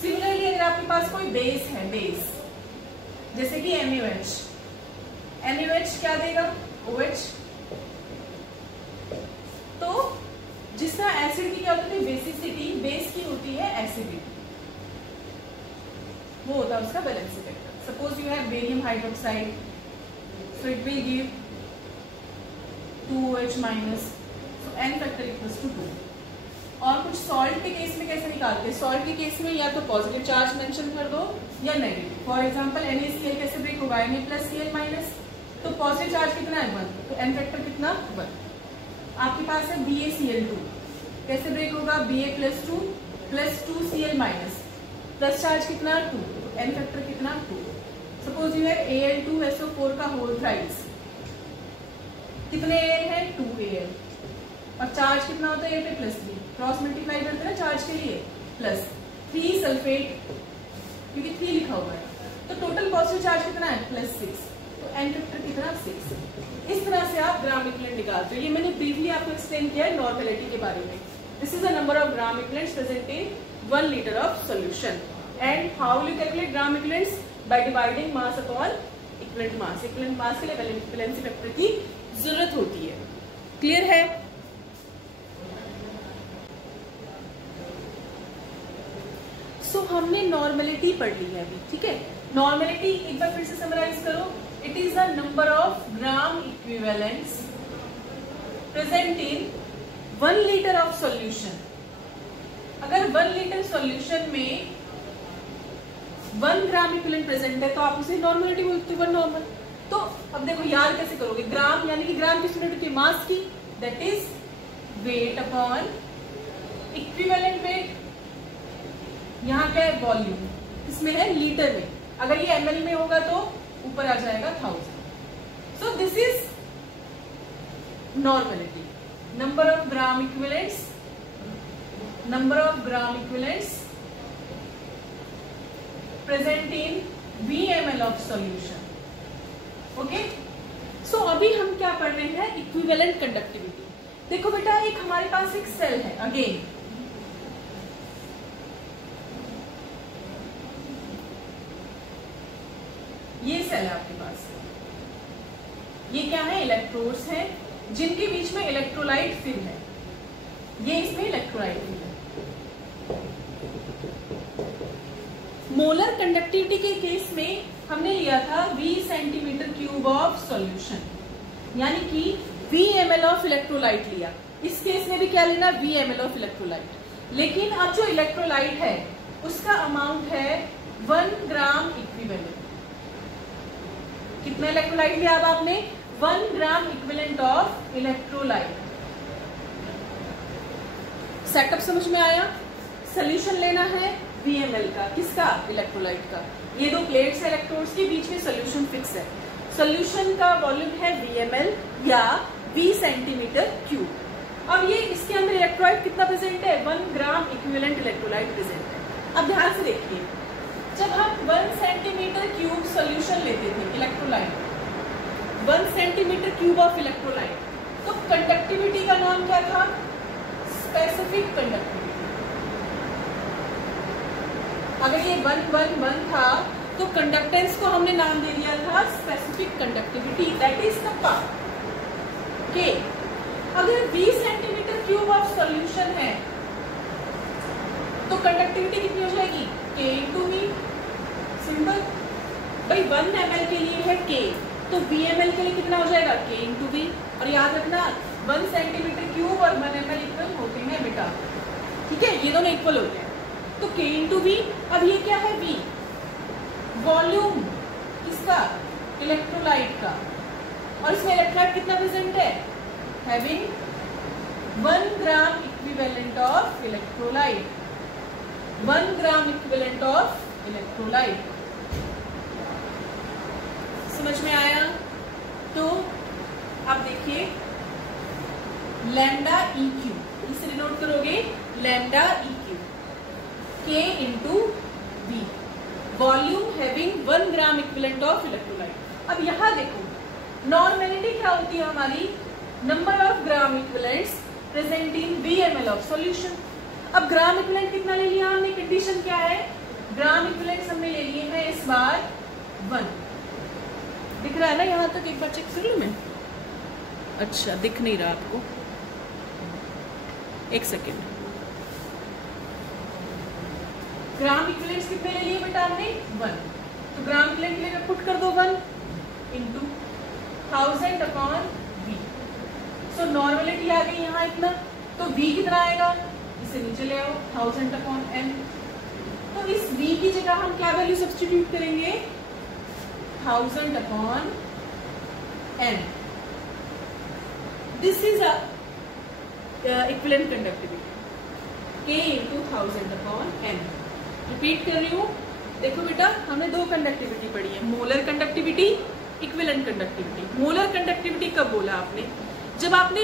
सिमिलरली अगर आपके पास कोई बेस है, बेस जैसे कि MuH, MuH क्या देगा? OH। तो जिस तरह एसिड की क्या होती है बेसिसिटी, बेस की होती है एसिडिटी, वो होता है उसका valency factor. Suppose you have barium hydroxide, so it will give 2OH minus, so n factor equals to 2। और कुछ सॉल्ट के केस में कैसे निकालते हैं? सॉल्ट के केस में या तो पॉजिटिव चार्ज मेंशन कर दो या नेगेटिव। फॉर एग्जांपल NaCl कैसे ब्रेक होगा? Na+Cl-, तो पॉजिटिव चार्ज कितना है? 1, तो n फैक्टर कितना? 1। आपके पास है BaCl2, कैसे ब्रेक होगा? Ba+2 plus 2Cl-, plus charge कितना? 2, तो n फैक्टर कितना? 2। सपोज यू है Al2SO4 का होल थ्राइस, कितने Al है? 2Al, और चार्ज कितना होता है? A+3, क्रॉस मल्टीप्लाई करते हैं चार्ज के लिए, प्लस 3 सल्फेट क्योंकि 3 लिखा हुआ है, तो टोटल पॉजिटिव चार्ज कितना है +6, तो n फैक्टर कितना 6। इस तरह से आप ग्राम इक्विवेलेंट निकालते हो। ये मैंने ब्रीफली आपको एक्सप्लेन किया है नॉर्मेलिटी के बारे में। This is the number of gram equivalents present in 1 liter of solution. And how will you calculate gram equivalents? By dividing mass upon equivalent mass. Equivalent mass के लिए वैलेंसी फैक्टर की जरूरत होती है। क्लियर है? सो हमने नॉर्मेलिटी पढ़ ली है अभी, ठीक है। नॉर्मेलिटी एक बार फिर से समराइज करो। It is the number of gram equivalents present in 1 liter of solution. अगर 1 liter सॉल्यूशन में 1 ग्राम इक्विवेलेंट प्रेजेंट है तो आप उसे नॉर्मेलिटी बोलते हो, 1 नॉर्मल। तो अब देखो यार कैसे करोगे, ग्राम यानी कि ग्राम किस यूनिट होती है? मास की, that is weight upon equivalent weight. यहाँ क्या है? वॉल्यूम, इसमें है लीटर में, अगर ये ml में होगा तो ऊपर आ जाएगा 1000। So this is normality. Number of gram equivalents, number of gram equivalents present in VmL of solution. Okay, so अभी हम क्या पढ़ रहे हैं? Equivalent conductivity. देखो बेटा, एक हमारे पास एक सेल है, अगेन ये सेल है आपके पास। ये क्या है? इलेक्ट्रोड्स हैं जिनके बीच में इलेक्ट्रोलाइट फिल है। ये इसमें इलेक्ट्रोलाइट फिल है। मोलर कंडक्टिविटी के केस में हमने लिया था 20 सेंटीमीटर क्यूब ऑफ सॉल्यूशन, यानी कि VmL ऑफ इलेक्ट्रोलाइट लिया। इस केस में भी क्या लेना? VmL of electrolyte. लेकिन अब जो इलेक्ट्रोलाइट है उसका अमाउंट है 1 ग्राम इक्विवेलेंट। कितना इलेक्ट्रोलाइट लिया अब आपने? 1 gram equivalent of electrolyte. Setup समझ में आया? सोल्यूशन लेना है VmL का, किसका? इलेक्ट्रोलाइट का। ये दो प्लेट्स है इलेक्ट्रोड्स के बीच में, सोल्यूशन फिक्स है। सोल्यूशन का वॉल्यूम है VmL या 20 सेंटीमीटर क्यूब। अब ये इसके अंदर इलेक्ट्रोलाइट कितना प्रेजेंट है? 1 ग्राम इक्विवेलेंट इलेक्ट्रोलाइट प्रेजेंट है। अब ध्यान से देखिए, जब हम 1 सेंटीमीटर क्यूब सॉल्यूशन लेते थे electrolyte, 1 centimetre cube of electrolyte, तो कंडक्टिविटी का नाम क्या था? Specific conductivity. अगर ये 111 था तो कंडक्टेंस को हमने नाम दे दिया था specific conductivity, that is the power के। अगर 20 सेंटीमीटर क्यूब ऑफ सॉल्यूशन है तो कंडक्टिविटी कितनी हो जाएगी? K into V। सिंपल भाई, 1 ml के लिए है K, तो VmL के लिए कितना हो जाएगा? K into V। और याद रखना 1 सेंटीमीटर क्यूब और 1 ml इक्वल होते हैं बेटा, ठीक है, ये दोनों इक्वल होते हैं। तो K इंटू V। अब ये क्या है? V, वॉल्यूम किसका? इलेक्ट्रोलाइट का। और इसमें इलेक्ट्रोलाइट कितना प्रेजेंट है? Having 1 gram equivalent of electrolyte. 1 gram equivalent of electrolyte. समझ में आया? तो अब देखिए, लैम्डा EQ, इसे डिनोट करोगे lambda EQ, K into V, volume having 1 gram equivalent of electrolyte. अब यहां देखो, नॉर्मेलिटी क्या होती है हमारी? Number of gram equivalents present in VmL of solution. अब ग्राम इक्विवेलेंट कितना ले लिया हमने? कंडीशन क्या है? ग्राम इक्विवेलेंट्स हमने ले लिए हैं इस बार 1। दिख रहा है ना यहां तक? एक बार चेक कर लूं मैं। अच्छा, दिख नहीं रहा आपको, एक सेकेंड। ग्राम इक्विवेलेंट्स कितने ले लिए बेटा हमने? 1। तो ग्राम इक्विवेलेंट के लिए पुट कर दो 1 इंटू 1000 अपॉन V। सो नॉर्मेलिटी आ गई यहाँ इतना, तो V कितना आएगा? इसे नीचे ले आओ, 1000 अपॉन n। तो इस V की जगह हम क्या वैल्यू सब्स्टिट्यूट करेंगे? 1000 upon n। This is a equivalent conductivity, K into 1000 upon n। Repeat कर रही हूँ, देखो बेटा, हमने दो कंडक्टिविटी पढ़ी है, molar conductivity, equivalent conductivity. Molar conductivity कब बोला आपने? जब आपने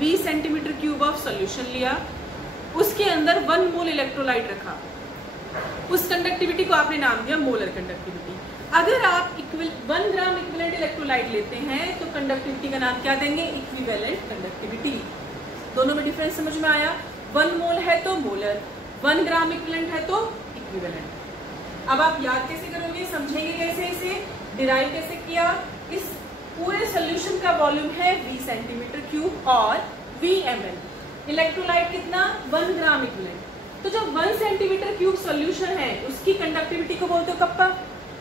V centimetre cube of solution लिया, उसके अंदर 1 मोल इलेक्ट्रोलाइट रखा, उस कंडक्टिविटी को आपने नाम दिया मोलर कंडक्टिविटी। अगर आप 1 ग्राम इक्विवेलेंट इलेक्ट्रोलाइट लेते हैं तो कंडक्टिविटी का नाम क्या देंगे? Equivalent conductivity. दोनों में डिफरेंस समझ में आया? 1 मोल है तो मोलर, 1 ग्राम इक्विवेलेंट है तो इक्विवेलेंट। अब आप याद कैसे करोगे, समझेंगे कैसे, इसे डिराइव कैसे किया? इस पूरे सोल्यूशन का वॉल्यूम है V सेंटीमीटर क्यूब और V ml। इलेक्ट्रोलाइट कितना? 1 ग्राम इक्विवेलेंट। तो जब 1 सेंटीमीटर क्यूब सोल्यूशन है उसकी कंडक्टिविटी को बोलते हो कप्पा।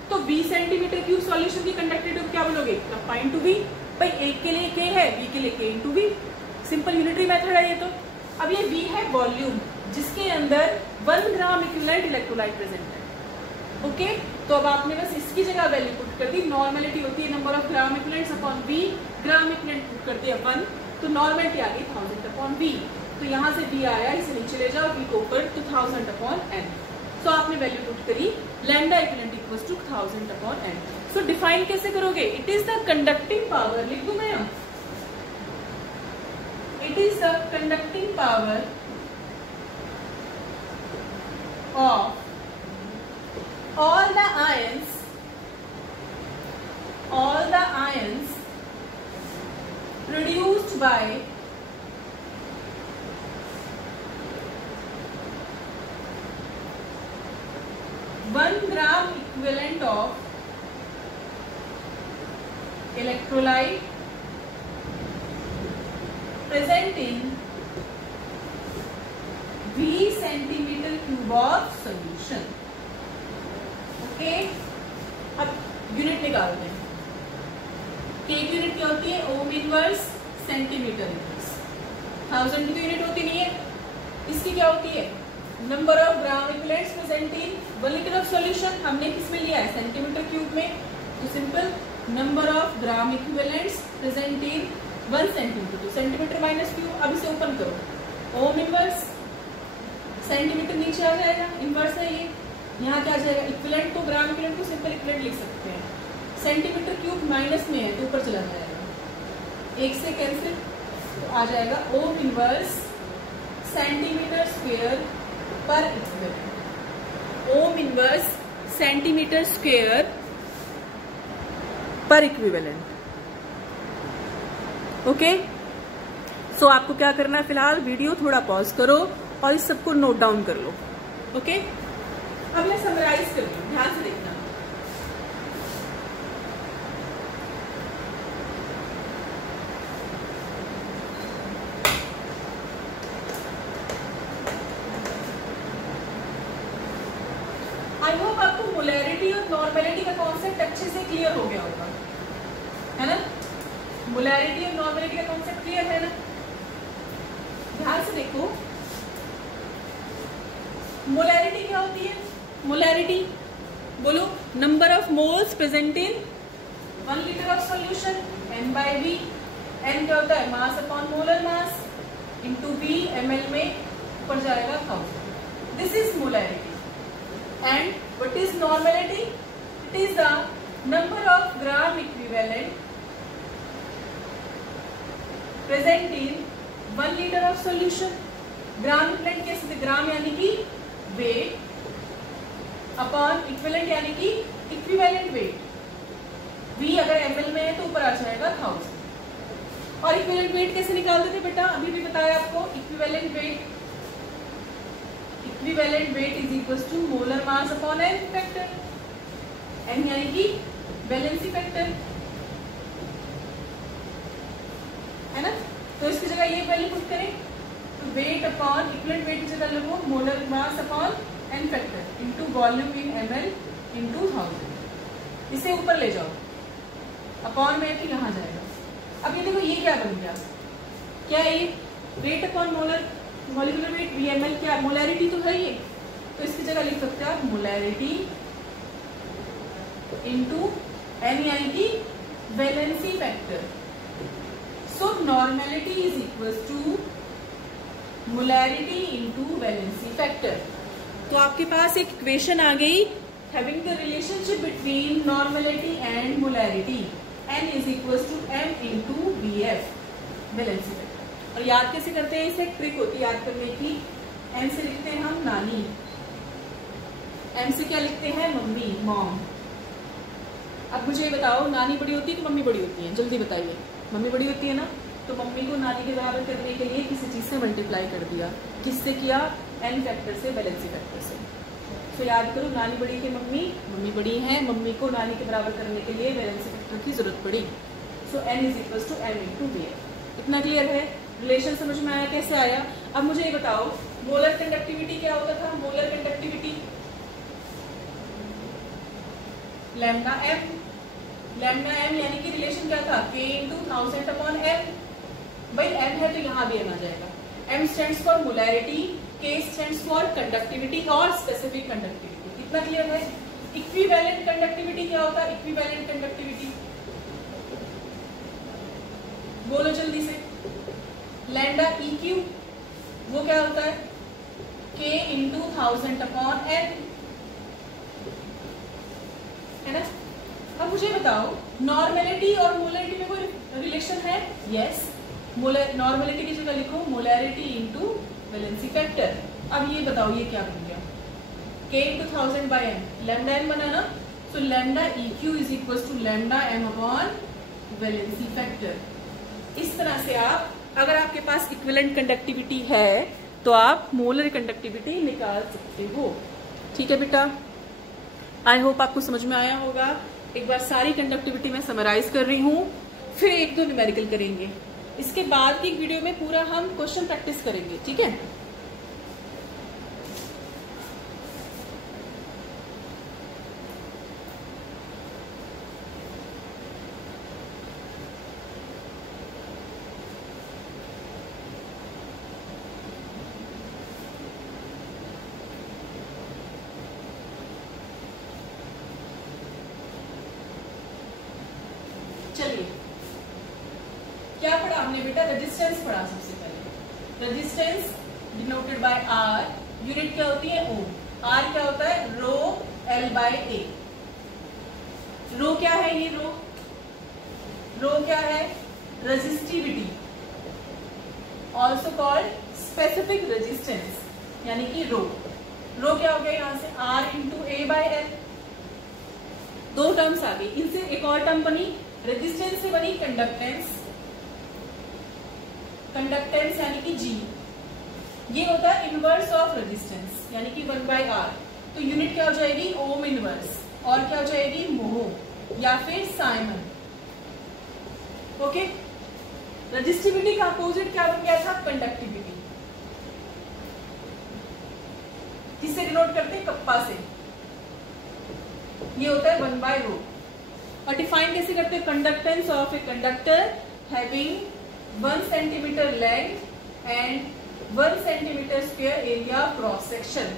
तो 20 सेंटीमीटर क्यूब सॉल्यूशन की कंडक्टिविटी को क्या बोलोगे? Kappa into V. भाई एक के लिए K है, V के लिए K into V. Simple unitary method है ये। तो अब ये V है वॉल्यूम जिसके अंदर 1 ग्राम इक्विवेलेंट इलेक्ट्रोलाइट प्रेजेंट है। ओके, तो अब आपने बस इसकी जगह वैल्यू पुट कर दी। नॉर्मेलिटी होती है number of gram equivalents upon V। Gram equivalent put कर दिया 1, तो नॉर्मेलिटी आ गई 1000 अपॉन V। तो यहाँ से V आया, इसे नीचे ले जाओ, V को ऊपर, तो 1000 अपॉन n। सो आपने वैल्यू पुट करी, lambda equivalent equals to 1000 upon n। So define कैसे करोगे? It is the conducting power, लिख दूं मैं? It is the conducting power of all the ions produced by 1 gram equivalent of electrolyte present in V centimeter cube of solution। Okay, अब unit निकालते हैं। K की unit क्या होती है? Ohm inverse centimetre inverse. 1000 की तो यूनिट होती नहीं है। इसकी क्या होती है? Number of gram equivalents present in 1 litre of solution. हमने किस में लिया है? सेंटीमीटर क्यूब में। तो simple number of gram equivalents present in 1 centimetre, तो सेंटीमीटर माइनस क्यूब। अब इसे ओपन करो, ओम इनवर्स सेंटीमीटर नीचे आ जाएगा, इनवर्स है ये। यहाँ क्या आ जाएगा? इक्विवेलेंट, तो ग्राम इक्विवेलेंट को सिंपल इक्विवेलेंट लिख सकते हैं। सेंटीमीटर क्यूब माइनस में है तो ऊपर चला जाएगा, 1 से कैंसिल, तो आ जाएगा ओम इनवर्स सेंटीमीटर स्क्वायर पर इक्विवेलेंट। ओम इनवर्स सेंटीमीटर स्क्वायर पर इक्विवेलेंट। ओके, सो आपको क्या करना है? फिलहाल वीडियो थोड़ा पॉज करो और इस सबको नोट डाउन कर लो। ओके, अब मैं समराइज कर रही हूँ, ध्यान से देखना। आई होप आपको मोलैरिटी और नॉर्मेलिटी का कॉन्सेप्ट अच्छे से क्लियर हो गया होगा, है ना? मोलैरिटी और नॉर्मेलिटी का कॉन्सेप्ट क्लियर है ना? ध्यान से देखो, मोलैरिटी क्या होती है? मोलैरिटी बोलो, number of moles present in 1 litre of solution, n by v। n क्या होता है? Mass upon molar mass into v ml में, ऊपर जाएगा 1000। This is molarity. And what is normality? It is the number of gram equivalent present in 1 litre of solution. Gram equivalent कैसे? ग्राम यानी कि weight upon equivalent यानी कि equivalent weight. V अगर ml में है तो ऊपर आ जाएगा 1000। और इक्विवेलेंट वेट कैसे निकालते थे बेटा? अभी भी बताया आपको। Equivalent weight is equal to molar mass upon n factor. n यानी कि वैलेंसी फैक्टर, है ना? तो इसकी जगह ये वैल्यू पुट करें, तो वेट अपॉन इक्विवेलेंट वेट की जगह लगो molar mass upon n factor into volume इन ml इंटू 1000। इसे ऊपर ले जाओ, अपॉन में तो यहाँ जाएगा। अब ये देखो, ये क्या बन गया? क्या है ये? Weight upon molar molecular weight VmL। क्या मोलैरिटी तो है ये, तो इसकी जगह लिख सकते हो आप मोलैरिटी इंटू n यानी कि valency factor. So normality is equal to molarity into valency factor. तो आपके पास एक इक्वेशन आ गई having the relationship between normality and molarity. N is equal to M into BF valency factor. और याद कैसे करते हैं, इसमें एक ट्रिक होती है याद करने की। N से लिखते हैं हम नानी, M से क्या लिखते हैं मम्मी, मॉम। अब मुझे ये बताओ, नानी बड़ी होती है कि मम्मी बड़ी होती है, जल्दी बताइए। मम्मी बड़ी होती है ना, तो मम्मी को नानी के बराबर करने के लिए किसी चीज से मल्टीप्लाई कर दिया। किससे किया, N फैक्टर से, वैलेंसी फैक्टर से। तो याद करो, नानी बड़ी कि मम्मी, मम्मी बड़ी है, मम्मी को नानी के बराबर करने के लिए वैलेंसी फैक्टर की जरूरत पड़ी। So N is equal to M into BF। इतना क्लियर है, रिलेशन समझ में आया, कैसे आया। अब मुझे ये बताओ, मोलर कंडक्टिविटी क्या होता था, molar conductivity lambda M। Lambda M यानी कि रिलेशन क्या था, K इंटू 1000 अपॉन M। भाई M है तो यहाँ भी M आ जाएगा। M stands for molarity, K stands for conductivity और स्पेसिफिक कंडक्टिविटी। इतना क्लियर है। इक्विवेलेंट कंडक्टिविटी क्या होता है, इक्विवेलेंट कंडक्टिविटी बोलो जल्दी से। लैम्डा EQ वो क्या होता है, K इंटू 1000 अपॉन M, है ना। अब मुझे बताओ, नॉर्मेलिटी और मोलैरिटी में कोई रिलेशन है, यस। नॉर्मेलिटी की जगह लिखो मोलैरिटी इंटू वैलेंसी फैक्टर। अब ये बताओ ये क्या बन गया, K into 1000 by M, lambda M बना ना। So lambda EQ is equal to lambda M upon valency factor. इस तरह से आप, अगर आपके पास इक्विवेलेंट कंडक्टिविटी है तो आप मोलर कंडक्टिविटी निकाल सकते हो। ठीक है बेटा, आई होप आपको समझ में आया होगा। एक बार सारी कंडक्टिविटी मैं समराइज कर रही हूँ, फिर एक दो न्यूमेरिकल करेंगे। इसके बाद की वीडियो में पूरा हम क्वेश्चन प्रैक्टिस करेंगे, ठीक है। चलिए, क्या पढ़ा हमने बेटा, रेजिस्टेंस पढ़ा सबसे पहले। Resistance denoted by R, unit क्या होती है ओम। R क्या होता है, rho L by A। Rho क्या है, ये रो क्या है, resistivity, also called specific resistance, यानी कि रो क्या हो गया यहाँ से, R into A by L। दो टर्म्स आ गई, इनसे एक और टर्म बनी, रेजिस्टेंस से बनी कंडक्टेंस, कंडक्टेंस यानी कि G। ये होता है इनवर्स ऑफ रेजिस्टेंस, यानी कि 1 बाय R। तो यूनिट क्या हो जाएगी, ओम इनवर्स, और क्या हो जाएगी, मोह या फिर साइमन। ओके, रेजिस्टिविटी का अपोजिट क्या बन गया था, कंडक्टिविटी। किससे डिनोट करते हैं, कप्पा से। ये होता है 1 बाय रो। और डिफाइन कैसे करते हैं, conductance of a conductor having 1 centimetre length and 1 centimetre square area cross section,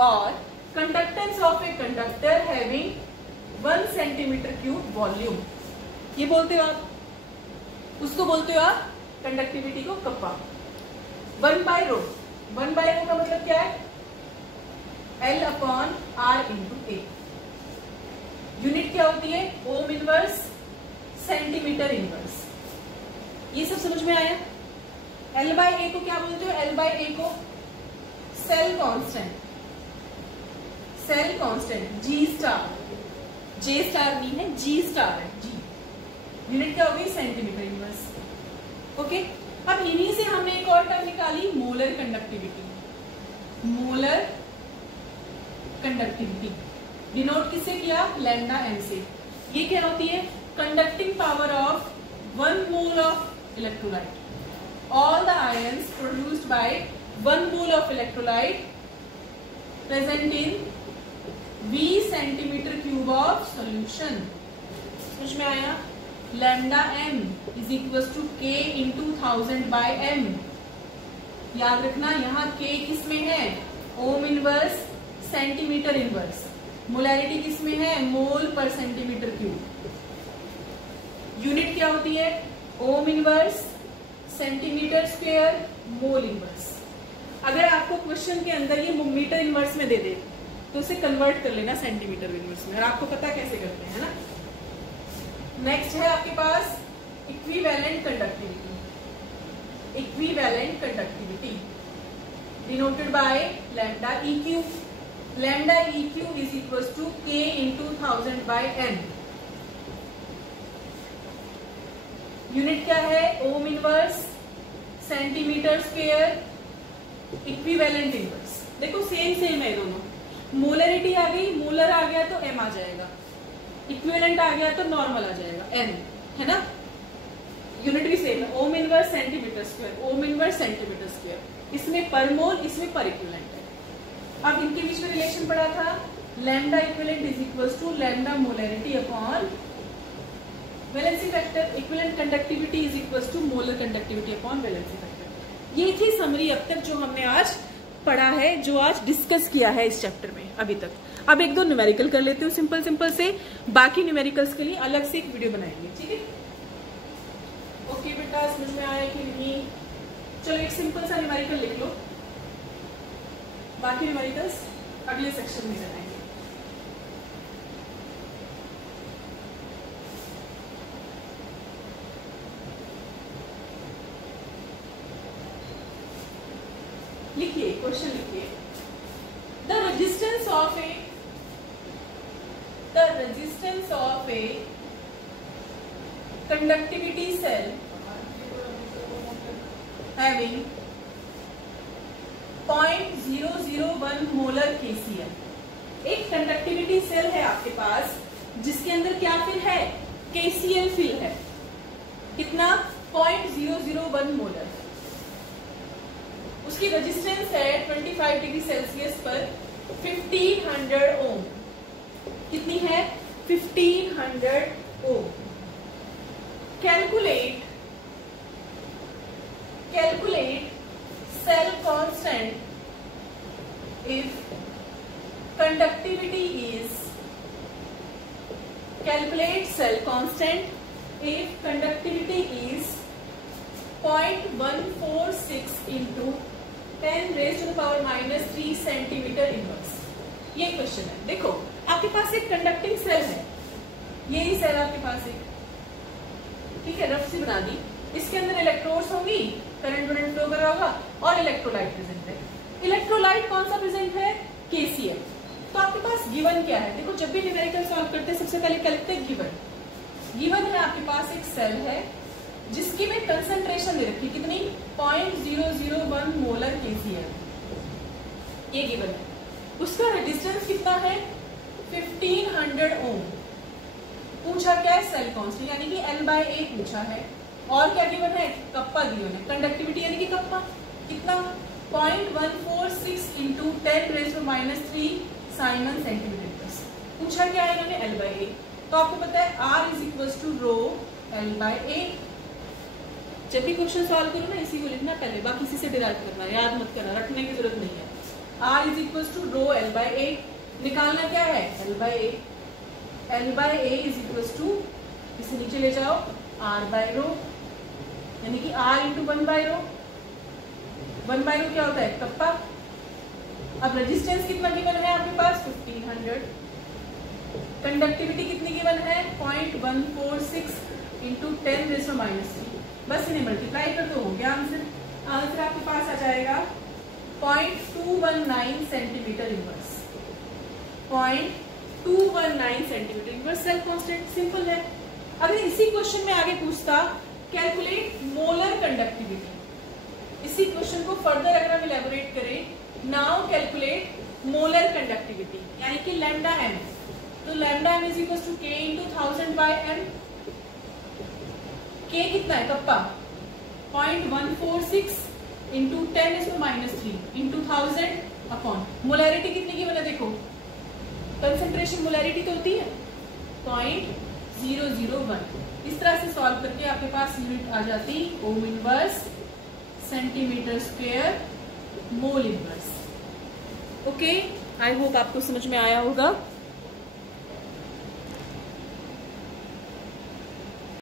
और conductance of a conductor having 1 centimetre cube volume. ये बोलते हो आप, उसको बोलते हो आप कंडक्टिविटी को कप्पा। 1 बाय रो, 1 बाय रो का मतलब क्या है, L upon R into A। Unit क्या होती है, ओम इनवर्स, सेंटीमीटर इनवर्स। ये सब समझ में आया। L बाय A को क्या बोलते हो, L बाय A को cell constant, cell constant G star, J star नहीं है, G स्टार है, G। यूनिट क्या हो गई, सेंटीमीटर इनवर्स। ओके, अब इन्हीं से हमने एक और टर्म निकाली, molar conductivity. Molar conductivity denote किससे किया, लैम्डा M से। ये क्या होती है, conducting power of 1 mole of electrolyte. All the ions produced by 1 mole of electrolyte present in V centimetre cube of solution. समझ में आया। Lambda M is equal to K into 1000 by M। याद रखना, यहाँ K किस में है, ohm inverse, centimetre inverse. Molarity किसमें है, मोल पर सेंटीमीटर क्यूब। यूनिट क्या होती है, ohm inverse, centimetre square, mole inverse. अगर आपको क्वेश्चन के अंदर ये मीटर इनवर्स में दे दे तो उसे कन्वर्ट कर लेना सेंटीमीटर इनवर्स में, और आपको पता कैसे करते हैं ना। नेक्स्ट है आपके पास equivalent conductivity. Equivalent conductivity denoted by lambda EQ। Lambda EQ is equal to K into 1000 by N। Unit क्या है? Ohm inverse centimetre square equivalent inverse. देखो सेम है दोनों। मोलरिटी आ गई, मोलर आ गया तो M आ जाएगा, इक्विवेलेंट आ गया तो नॉर्मल आ जाएगा N, है ना। यूनिट भी सेम है, ओम इनवर्स सेंटीमीटर स्क्वायर, ओम इनवर्स सेंटीमीटर स्क्वायर। इसमें पर मोल, इसमें पर इक्विवेलेंट है। अब इनके बीच में रिलेशन पड़ा था, lambda equivalent is equal to lambda molarity upon valency factor. Equivalent conductivity is equal to molar conductivity upon valency factor. ये थी समरी अब तक जो हमने आज पढ़ा है, जो आज डिस्कस किया है इस चैप्टर में अभी तक। अब एक दो न्यूमेरिकल कर लेते हो सिंपल से, बाकी न्यूमेरिकल्स के लिए अलग से एक वीडियो बनाएंगे, ठीक है। ओके बेटा, समझ में आया कि नहीं? चलो एक सिंपल सा न्यूमेरिकल लिख लो, बाकी न्यूमेरिकल्स अगले सेक्शन में बनाएंगे। लिखिए, क्वेश्चन लिखिए। The resistance of a conductivity cell having 0.001 molar KCl। एक कंडक्टिविटी सेल है आपके पास जिसके अंदर क्या फिल है? KCl फिल है। कितना? 0.001 मोलर। उसकी रेजिस्टेंस है 25 डिग्री सेल्सियस पर 1500 ओम। कितनी है? 1500 ohm. Calculate cell constant if conductivity is 0.146 into 10 raised to the power -3 centimetre inverse. ये क्वेश्चन है। देखो आपके पास एक कंडक्टिंग सेल है, यही सेल आपके पास एक, ठीक है, रफ सी बना दी। इसके अंदर इलेक्ट्रोड्स होंगी, करंट फ्लो कर रहा होगा और इलेक्ट्रोलाइट प्रेजेंट है। इलेक्ट्रोलाइट कौन सा प्रेजेंट है? KCl। तो आपके पास गिवन क्या है? देखो जब भी न्यूमेरिकल सॉल्व करते हैं सबसे पहले क्या लिखते हैं? गिवन है आपके पास एक सेल है जिसकी में कंसंट्रेशन दे रखी, कितनी? 0.001 मोलर KCl, ये गिवन है। उसका रेजिस्टेंस कितना है? 1500 ओम। पूछा क्या है? सेल कांस्टेंट यानी कि L/A पूछा है। और क्या गिवन है? कप्पा गिवन है। कंडक्टिविटी यानी कि कप्पा कितना? 0.146 into 10 raised to -3 Simon centimetre. पूछा क्या है इन्होंने? L/A। तो आपको पता है R is equal to rho L/A। जब भी क्वेश्चन सॉल्व करो ना इसी को लिखना पहले, बाकी इसी से डिराइव करना, याद मत करना, रखने की जरूरत नहीं है। R is equal to rho L/A। निकालना क्या है? L/A। L/A is equal to, इसे नीचे ले जाओ, R/रो, यानी कि R इंटू 1/रो। 1/रो क्या होता है? कप्पा। अब रेजिस्टेंस कितना गिवन है आपके पास? 1500। कंडक्टिविटी कितनी गिवन है? 0.146 इंटू 10 raised to -3। बस इन्हें मल्टीप्लाई कर दो, हो गया आंसर। आंसर आपके पास आ जाएगा 0.219 centimetre inverse. 0.219 centimetre inverse cell constant. Simple है। अगर इसी क्वेश्चन में आगे पूछता कैलकुलेट मोलर कंडक्टिविटी, इसी क्वेश्चन को फर्दर अगर हम इलेबोरेट करें, नाउ कैलकुलेट मोलर कंडक्टिविटी यानी कि लैम्डा m। तो lambda m is equal to K into 1000 by m। K कितना है? Kappa. 0.146 into 10 raised to -3 into 1000 upon molarity कितनी की बना? देखो कंसंट्रेशन मोलैरिटी तो होती है 0.001। इस तरह से सॉल्व करके आपके पास यूनिट आ जाती ओम inverse centimetre square mole inverse. Okay, I hope आपको समझ में आया होगा।